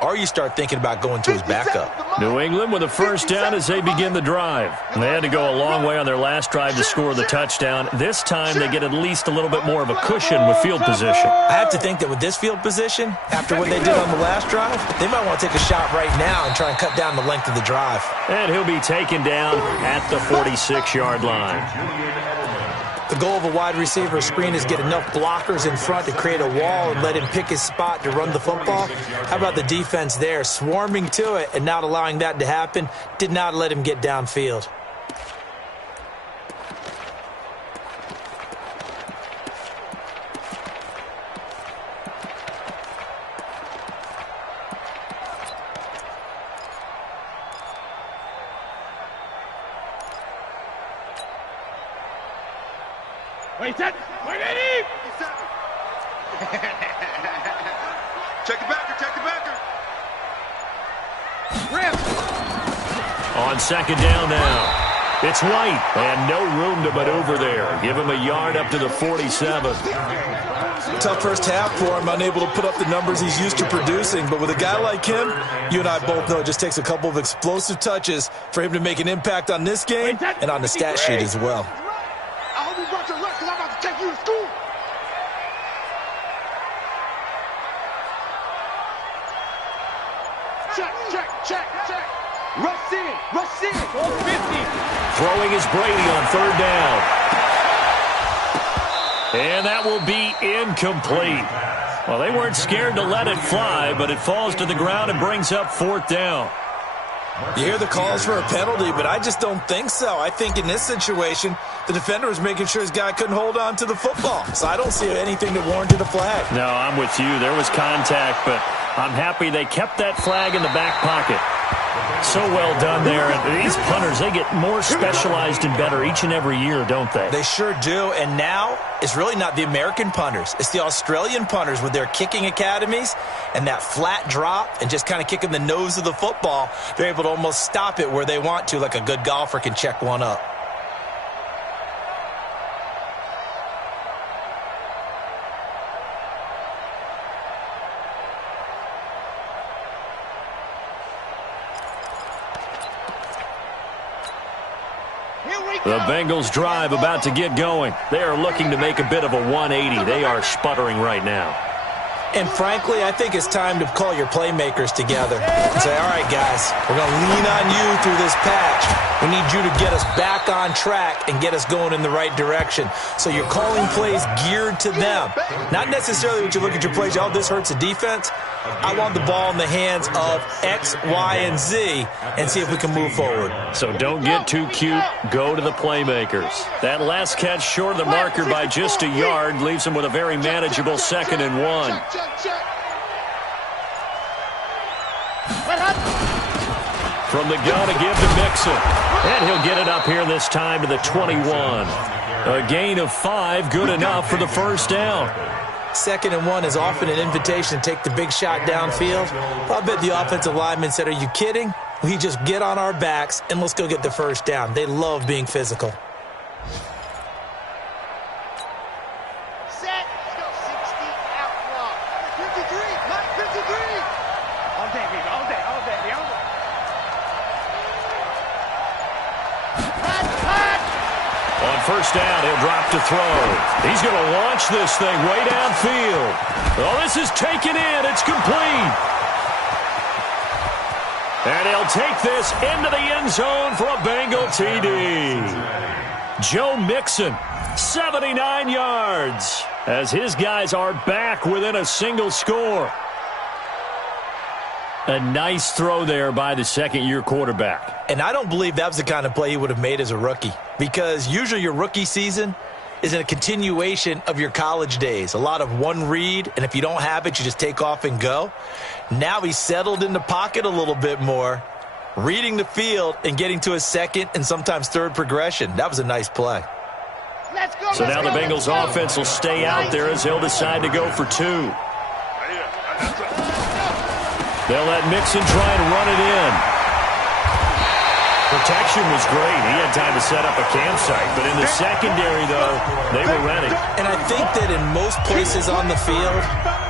or you start thinking about going to his backup. New England with a first down as they begin the drive. They had to go a long way on their last drive to score the touchdown. This time they get at least a little bit more of a cushion with field position. I have to think that with this field position, after what they did on the last drive, they might want to take a shot right now and try and cut down the length of the drive. And he'll be taken down at the 46-yard line. The goal of a wide receiver screen is get enough blockers in front to create a wall and let him pick his spot to run the football. How about the defense there, swarming to it and not allowing that to happen? Did not let him get downfield. Wait, that. Wait, Eddie! Check the backer, check the backer. Rip! On second down now. It's White, and no room to maneuver there. Give him a yard up to the 47. Tough first half for him, unable to put up the numbers he's used to producing. But with a guy like him, you and I both know it just takes a couple of explosive touches for him to make an impact on this game and on the stat sheet as well. I hope you brought your lunch because I'm about to take you to school. Check, check, check, check. Rush in, rush in. 450. Throwing is Brady on third down. And that will be incomplete. Well, they weren't scared to let it fly, but it falls to the ground and brings up fourth down. You hear the calls for a penalty, but I just don't think so. I think in this situation, the defender was making sure his guy couldn't hold on to the football. So I don't see anything that warranted a flag. No, I'm with you. There was contact, but I'm happy they kept that flag in the back pocket. So well done there. And these punters, they get more specialized and better each and every year, don't they? They sure do. And now it's really not the American punters. It's the Australian punters with their kicking academies and that flat drop and just kind of kicking the nose of the football. They're able to almost stop it where they want to, like a good golfer can check one up. The Bengals drive about to get going. They are looking to make a bit of a 180. They are sputtering right now. And frankly, I think it's time to call your playmakers together and say, all right, guys, we're going to lean on you through this patch. We need you to get us back on track and get us going in the right direction. So you're calling plays geared to them. Not necessarily when you look at your plays, oh, this hurts the defense. I want the ball in the hands of X, Y, and Z and see if we can move forward. So don't get too cute. Go to the playmakers. That last catch short of the marker by just a yard leaves him with a very manageable 2nd and 1. From the gun to give to Mixon. And he'll get it up here this time to the 21. A gain of 5, good enough for the first down. 2nd and 1 is often an invitation to take the big shot downfield. I bet the offensive lineman said, are you kidding? We just get on our backs and let's go get the first down. They love being physical. Set. Let's go 60 out block. 53. Mike 53. All day, baby. All day. All day. All day. On first down. He'll drop to throw. He's going to launch this thing way downfield. Oh, this is taken in. It's complete. And he'll take this into the end zone for a Bengal TD. Joe Mixon, 79 yards, as his guys are back within a single score. A nice throw there by the second-year quarterback. And I don't believe that was the kind of play he would have made as a rookie, because usually your rookie season is a continuation of your college days. A lot of one read, and if you don't have it, you just take off and go. Now he's settled in the pocket a little bit more, reading the field and getting to his second and sometimes third progression. That was a nice play. So now the Bengals offense will stay out there as they'll decide to go for two. They'll let Mixon try and run it in. Protection was great. He had time to set up a campsite. But in the secondary, though, they were ready. And I think that in most places on the field,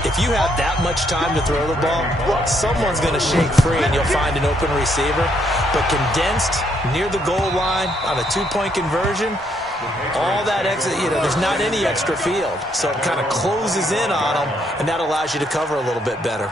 if you have that much time to throw the ball, someone's going to shake free and you'll find an open receiver. But condensed near the goal line on a two-point conversion, all that extra, there's not any extra field. So it kind of closes in on them, and that allows you to cover a little bit better.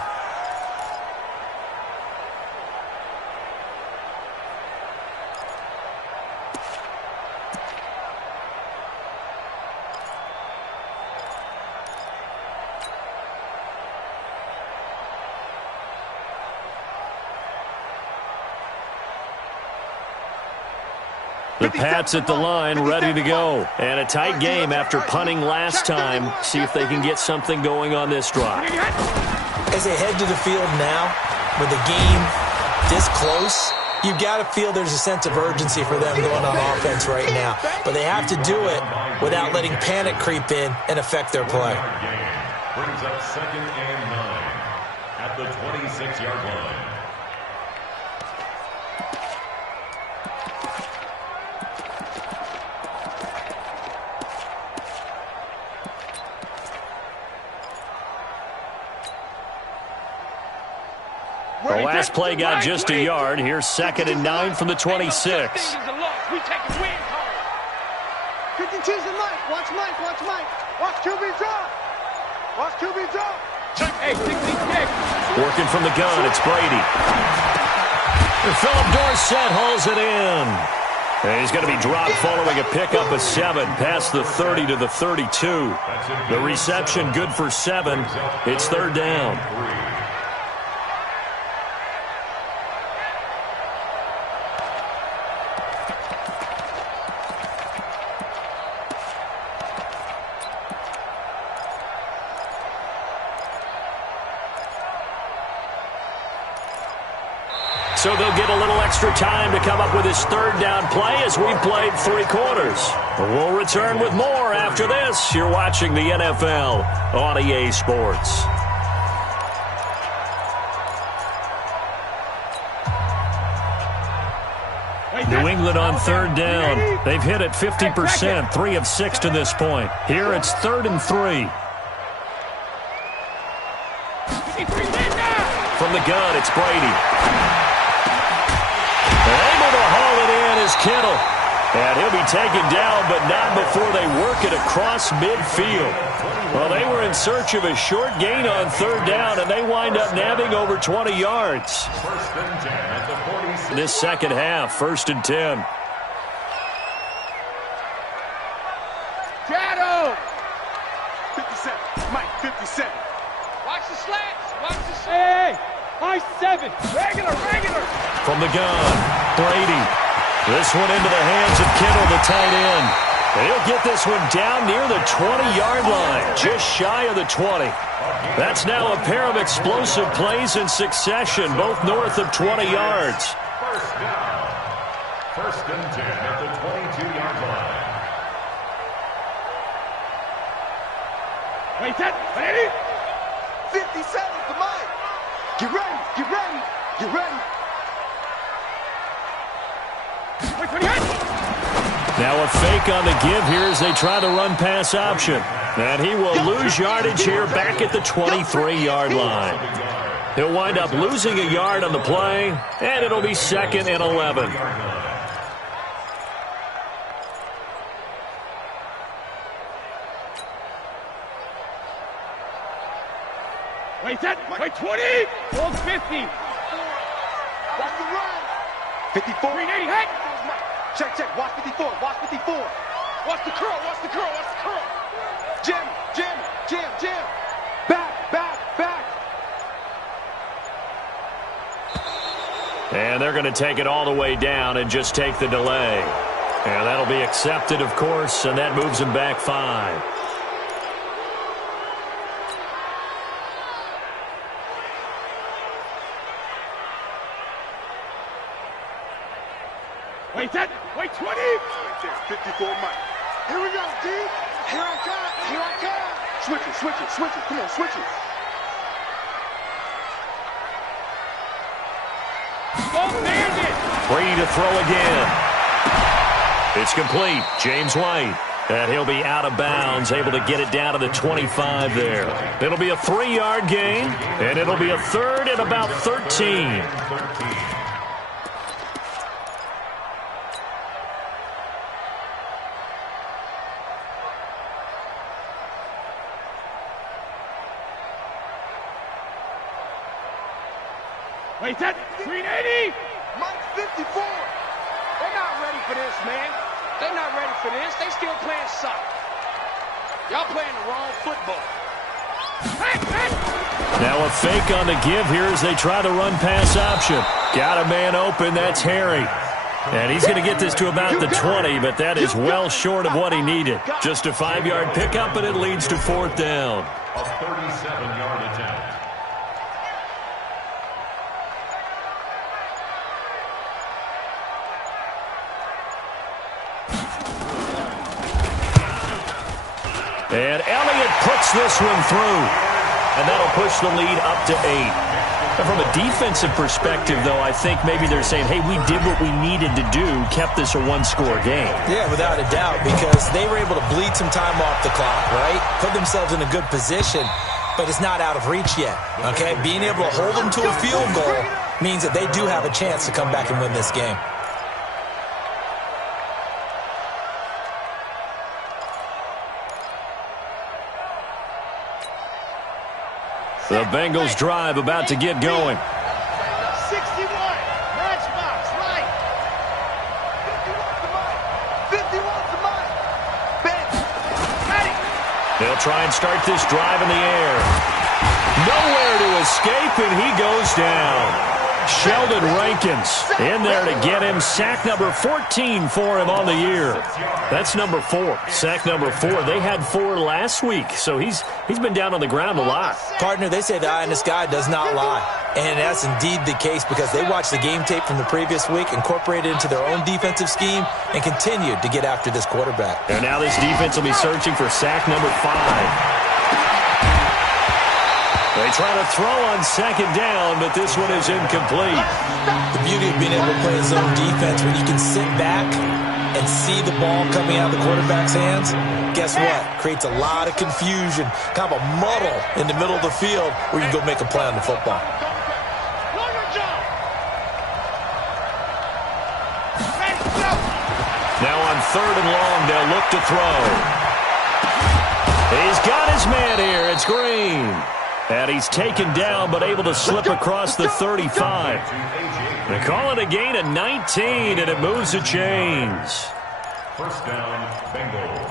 The Pats at the line, ready to go. And a tight game after punting last time. See if they can get something going on this drive. As they head to the field now, with the game this close, you've got to feel there's a sense of urgency for them going on offense right now. But they have to do it without letting panic creep in and affect their play. Brings up 2nd and 9 at the 26-yard line. The last play got just a yard. Here's 2nd and 9 from the 26. We take a win. 52's the Mike. Watch Mike. Watch Mike. Watch QB drop. Watch QB drop. Hey, working from the gun, it's Brady. And Philip Dorsett hauls it in. And he's going to be dropped following a pickup of 7 past the 30 to the 32. The reception good for 7. It's 3rd down. So they'll get a little extra time to come up with his 3rd down play as we've played 3 quarters. We'll return with more after this. You're watching the NFL on EA Sports. New England on 3rd down. They've hit it 50%, 3 of 6 to this point. Here it's 3rd and 3. From the gun, it's Brady. Able to haul it in is Kittle. And he'll be taken down, but not before they work it across midfield. Well, they were in search of a short gain on 3rd down, and they wind up nabbing over 20 yards. This second half, 1st and 10. Shadow. 57. Mike, 57. Watch the slants. Watch the slants. Hey, I-7. Regular. From the gun, Brady. This one into the hands of Kittle, the tight end. And he'll get this one down near the 20-yard line, just shy of the 20. That's now a pair of explosive plays in succession, both north of 20 yards. 1st down. 1st and 10 at the 22-yard line. Wait, ready? 57 to Mike. Get ready. Now a fake on the give here as they try the run-pass option. And he will lose yardage here back at the 23-yard line. He'll wind up losing a yard on the play, and it'll be 2nd and 11. Wait, set. Wait, 20. Hold 50. Watch the run. 54. 380, hey. Check, check. Watch 54. Watch 54. Watch the curl. Watch the curl. Watch the curl. Jam, jam, jam, jam. Back, back, back. And they're going to take it all the way down and just take the delay. And that'll be accepted, of course, and that moves them back 5. Wait, set. Wait, 20. Right there. 54 Mike. Here we go, D. Here I come. Here I come. Switch it, switch it, switch it. Come on, switch it. Free to throw again. It's complete. James White. And he'll be out of bounds, able to get it down to the 25 there. It'll be a 3-yard gain, and it'll be a third and about 13. Wait, set. 380. Mike 54. They're not ready for this, man. They're not ready for this. They still playing soccer. Y'all playing the wrong football. Now a fake on the give here as they try the run-pass option. Got a man open. That's Harry. And he's going to get this to about the 20, but that is well short of what he needed. Just a 5-yard pickup, and it leads to 4th down. A 37-yard attempt. And Elliott puts this one through. And that'll push the lead up to 8. And from a defensive perspective, though, I think maybe they're saying, hey, we did what we needed to do, kept this a 1-score game. Yeah, without a doubt, because they were able to bleed some time off the clock, right? Put themselves in a good position, but it's not out of reach yet, okay? Being able to hold them to a field goal means that they do have a chance to come back and win this game. The Bengals drive about to get going. 61. Matchbox, right. 51 to Mike. Ben. They'll try and start this drive in the air. Nowhere to escape, and he goes down. Sheldon Rankins in there to get him. Sack number 14 for him on the year. That's number 4. Sack number 4. They had 4 last week, so he's been down on the ground a lot. Partner, they say the eye in the sky does not lie. And that's indeed the case because they watched the game tape from the previous week, incorporated it into their own defensive scheme, and continued to get after this quarterback. And now this defense will be searching for sack number 5. They try to throw on 2nd down, but this one is incomplete. The beauty of being able to play zone defense when you can sit back and see the ball coming out of the quarterback's hands, guess what? Creates a lot of confusion, kind of a muddle in the middle of the field where you can go make a play on the football. Now on 3rd and long, they'll look to throw. He's got his man here. It's Green. And he's taken down, but able to slip across the 35. They call it a gain of 19, and it moves the chains. 1st down, Bengals.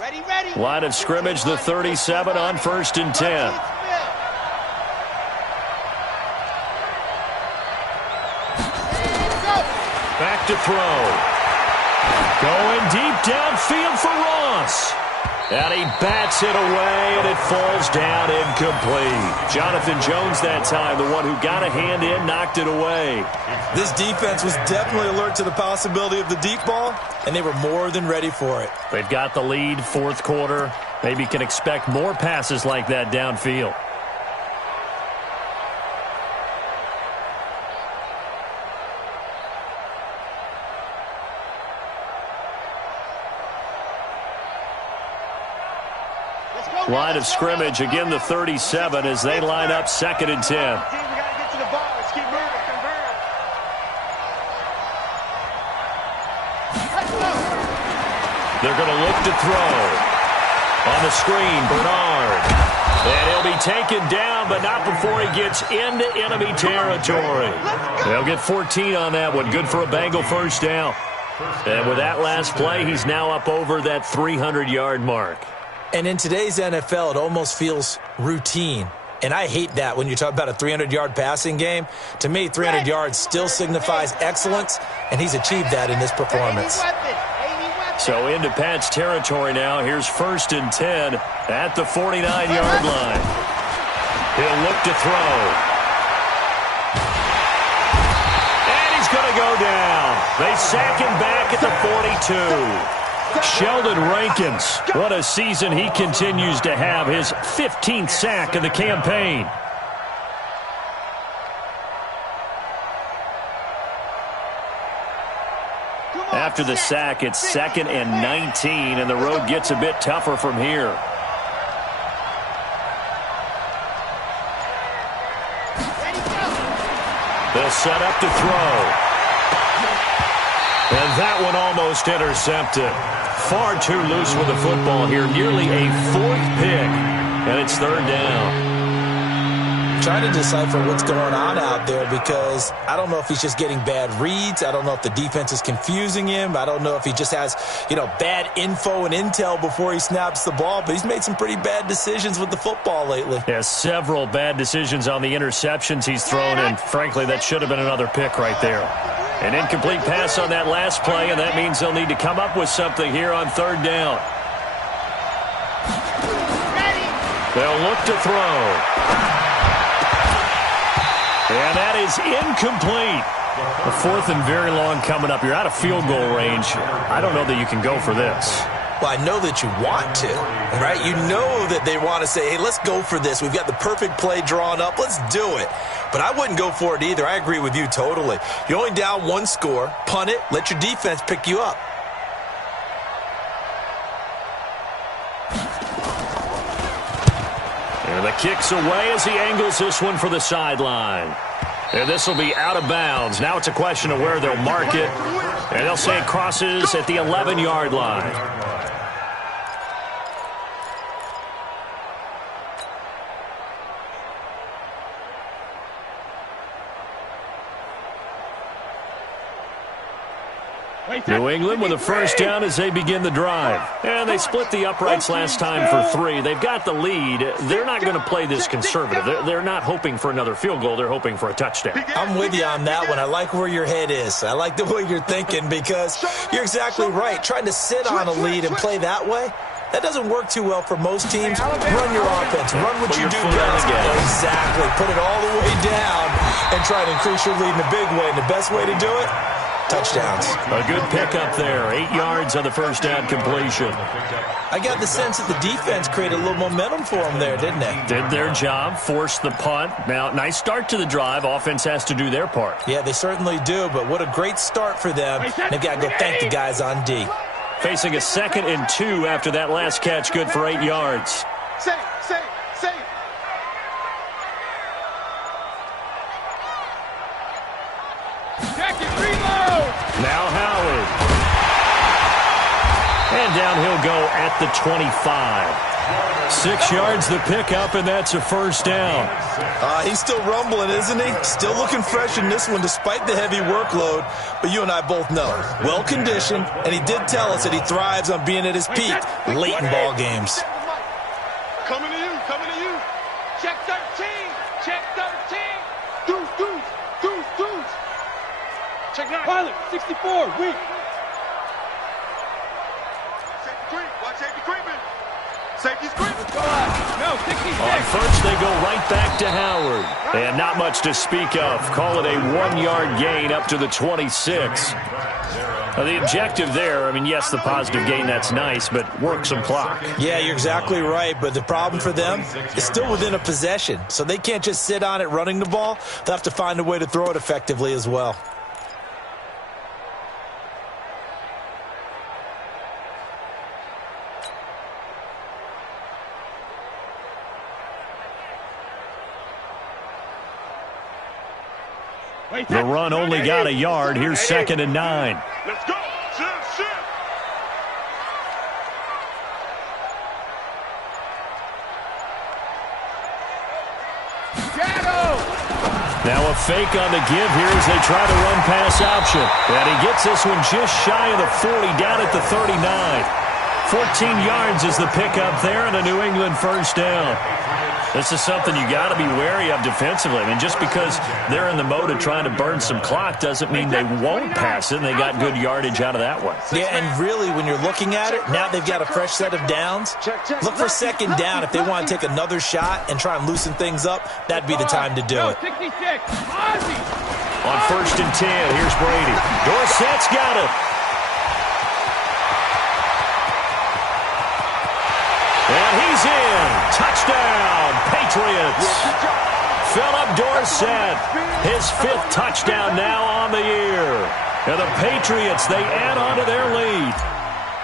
Ready. Line of scrimmage, the 37 on 1st and 10. Back to throw. Going deep downfield for Ross. And he bats it away, and it falls down incomplete. Jonathan Jones that time, the one who got a hand in, knocked it away. This defense was definitely alert to the possibility of the deep ball, and they were more than ready for it. They've got the lead, 4th quarter. Maybe can expect more passes like that downfield. Line of scrimmage, again the 37 as they line up 2nd and 10. We got to get to the ball. Let's keep moving. They're going to look to throw. On the screen, Bernard. And he'll be taken down, but not before he gets into enemy territory. They'll get 14 on that one. Good for a Bengal first down. And with that last play, he's now up over that 300-yard mark. And in today's NFL, it almost feels routine. And I hate that when you talk about a 300-yard passing game. To me, 300 yards still signifies excellence, and he's achieved that in this performance. So into Pat's territory now. Here's 1st and 10 at the 49-yard line. He'll look to throw. And he's going to go down. They sack him back at the 42. Sheldon Rankins, what a season he continues to have. His 15th sack of the campaign. After the sack, it's 2nd and 19, and the road gets a bit tougher from here. They'll set up to throw. And that one almost intercepted. Far too loose with the football here. Nearly a 4th pick, and it's 3rd down. Trying to decipher what's going on out there because I don't know if he's just getting bad reads. I don't know if the defense is confusing him. I don't know if he just has, bad info and intel before he snaps the ball. But he's made some pretty bad decisions with the football lately. Yeah, several bad decisions on the interceptions he's thrown, and frankly, that should have been another pick right there. An incomplete pass on that last play, and that means they'll need to come up with something here on 3rd down. They'll look to throw. And that is incomplete. A 4th and very long coming up. You're out of field goal range. I don't know that you can go for this. Well, I know that you want to, right? You know that they want to say, hey, let's go for this. We've got the perfect play drawn up. Let's do it. But I wouldn't go for it either. I agree with you totally. You're only down 1 score. Punt it. Let your defense pick you up. And the kick's away as he angles this one for the sideline. And this will be out of bounds. Now it's a question of where they'll mark it. And they'll say it crosses at the 11-yard line. New England with a first down as they begin the drive. And they split the uprights last time for 3. They've got the lead. They're not going to play this conservative. They're not hoping for another field goal. They're hoping for a touchdown. I'm with you on that one. I like where your head is. I like the way you're thinking because you're exactly right. Trying to sit on a lead and play that way, that doesn't work too well for most teams. Run your offense. Run what you do best. Exactly. Put it all the way down and try to increase your lead in a big way. And the best way to do it, touchdowns. A good pickup there. 8 yards on the first down completion. I got the sense that the defense created a little momentum for them there, didn't they? Did their job, forced the punt. Now, nice start to the drive. Offense has to do their part. Yeah, they certainly do, but what a great start for them. They've got to go thank the guys on D. Facing a 2nd and 2 after that last catch, good for 8 yards. Safe. Now Howard. And down he'll go at the 25. 6 yards the pickup, and that's a first down. He's still rumbling, isn't he? Still looking fresh in this one despite the heavy workload. But you and I both know, well-conditioned, and he did tell us that he thrives on being at his peak late in ball games. Coming to you. Check 13. Check 13. Deuce. Check 9. Pilot, 64. Weak. Safety creep. Watch safety creeping. Safety's creeping. No, 66. On first, they go right back to Howard. And not much to speak of. Call it a 1-yard gain up to the 26. Now, the objective there, yes, the positive gain, that's nice, but work some clock. Yeah, you're exactly right, but the problem for them is still within a possession. So they can't just sit on it running the ball. They'll have to find a way to throw it effectively as well. The run only got a yard. Here's 2nd and 9. Let's go. Shift. Now a fake on the give here as they try to run pass option. And he gets this one just shy of the 40, down at the 39. 14 yards is the pickup there and a New England first down. This is something you got to be wary of defensively. I mean, just because they're in the mode of trying to burn some clock doesn't mean they won't pass it, and they got good yardage out of that one. Yeah, and really, when you're looking at it, now they've got a fresh set of downs. Look for second down. If they want to take another shot and try and loosen things up, that'd be the time to do it. On 1st and 10, here's Brady. Dorsett's got it. And he's in. Touchdown, Patriots. Philip Dorsett, his 5th touchdown now on the year. And the Patriots, they add on to their lead.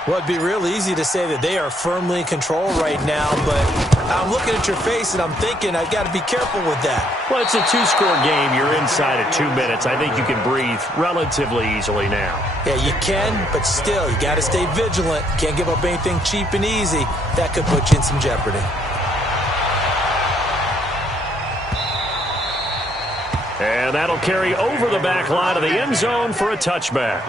Well, it'd be real easy to say that they are firmly in control right now, but I'm looking at your face and I'm thinking I've got to be careful with that. Well, it's a 2-score game. You're inside at 2 minutes. I think you can breathe relatively easily now. Yeah, you can, but still, you got to stay vigilant. Can't give up anything cheap and easy. That could put you in some jeopardy. And that'll carry over the back line of the end zone for a touchback.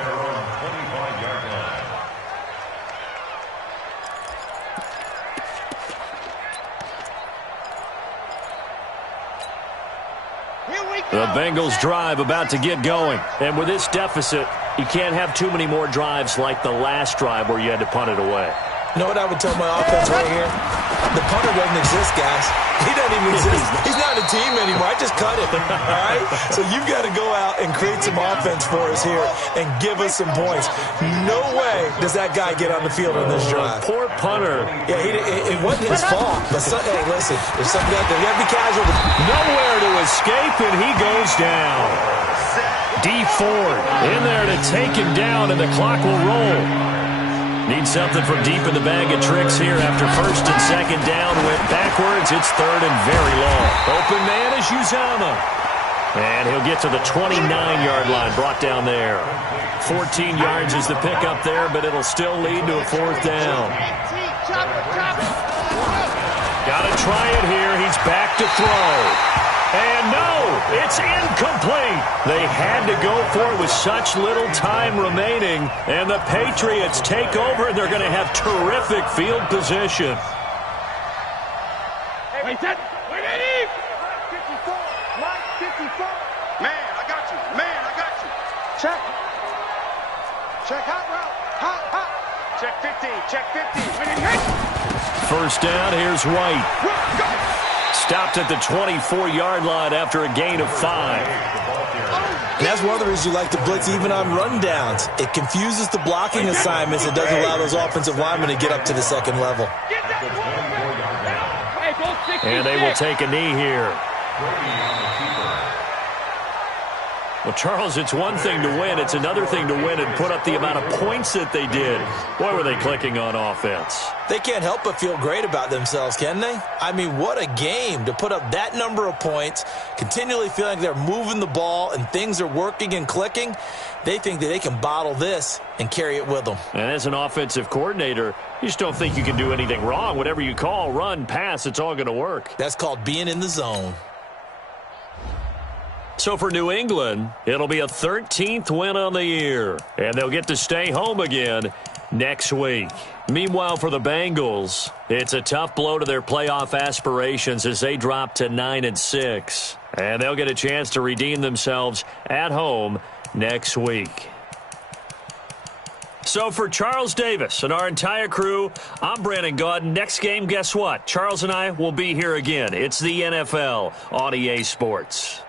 The Bengals drive about to get going. And with this deficit, you can't have too many more drives like the last drive where you had to punt it away. You know what I would tell my offense right here? The punter doesn't exist, guys. He doesn't even exist. He's not a team anymore. I just cut him, all right? So you've got to go out and create some offense for us here and give us some points. No way does that guy get on the field on this drive. Poor punter. Yeah, it wasn't his fault. But hey, listen, there's something out there. You got to be casual. Nowhere to escape, and he goes down. D Ford in there to take him down, and the clock will roll. Need something from deep in the bag of tricks here after 1st and 2nd down. Went backwards. It's 3rd and very long. Open man is Uzama. And he'll get to the 29-yard line, brought down there. 14 yards is the pickup there, but it'll still lead to a 4th down. Got to try it here. He's back to throw. And no, it's incomplete. They had to go for it with such little time remaining. And the Patriots take over, and they're going to have terrific field position. Wait, that. Wait, Eddie. 54. Mike 54. Man, I got you. Man, I got you. Check. Check hot route. Hot. Check 15. Check 15. First down, here's White. Stopped at the 24-yard line after a gain of 5. And that's one of the reasons you like to blitz even on rundowns. It confuses the blocking assignments and doesn't allow those offensive linemen to get up to the second level. And they will take a knee here. Well, Charles, it's one thing to win. It's another thing to win and put up the amount of points that they did. Boy, were they clicking on offense. They can't help but feel great about themselves, can they? I mean, what a game to put up that number of points, continually feeling like they're moving the ball and things are working and clicking. They think that they can bottle this and carry it with them. And as an offensive coordinator, you just don't think you can do anything wrong. Whatever you call, run, pass, it's all going to work. That's called being in the zone. So for New England, it'll be a 13th win on the year, and they'll get to stay home again next week. Meanwhile, for the Bengals, it's a tough blow to their playoff aspirations as they drop to 9-6, and they'll get a chance to redeem themselves at home next week. So for Charles Davis and our entire crew, I'm Brandon Gaudin. Next game, guess what? Charles and I will be here again. It's the NFL on EA Sports.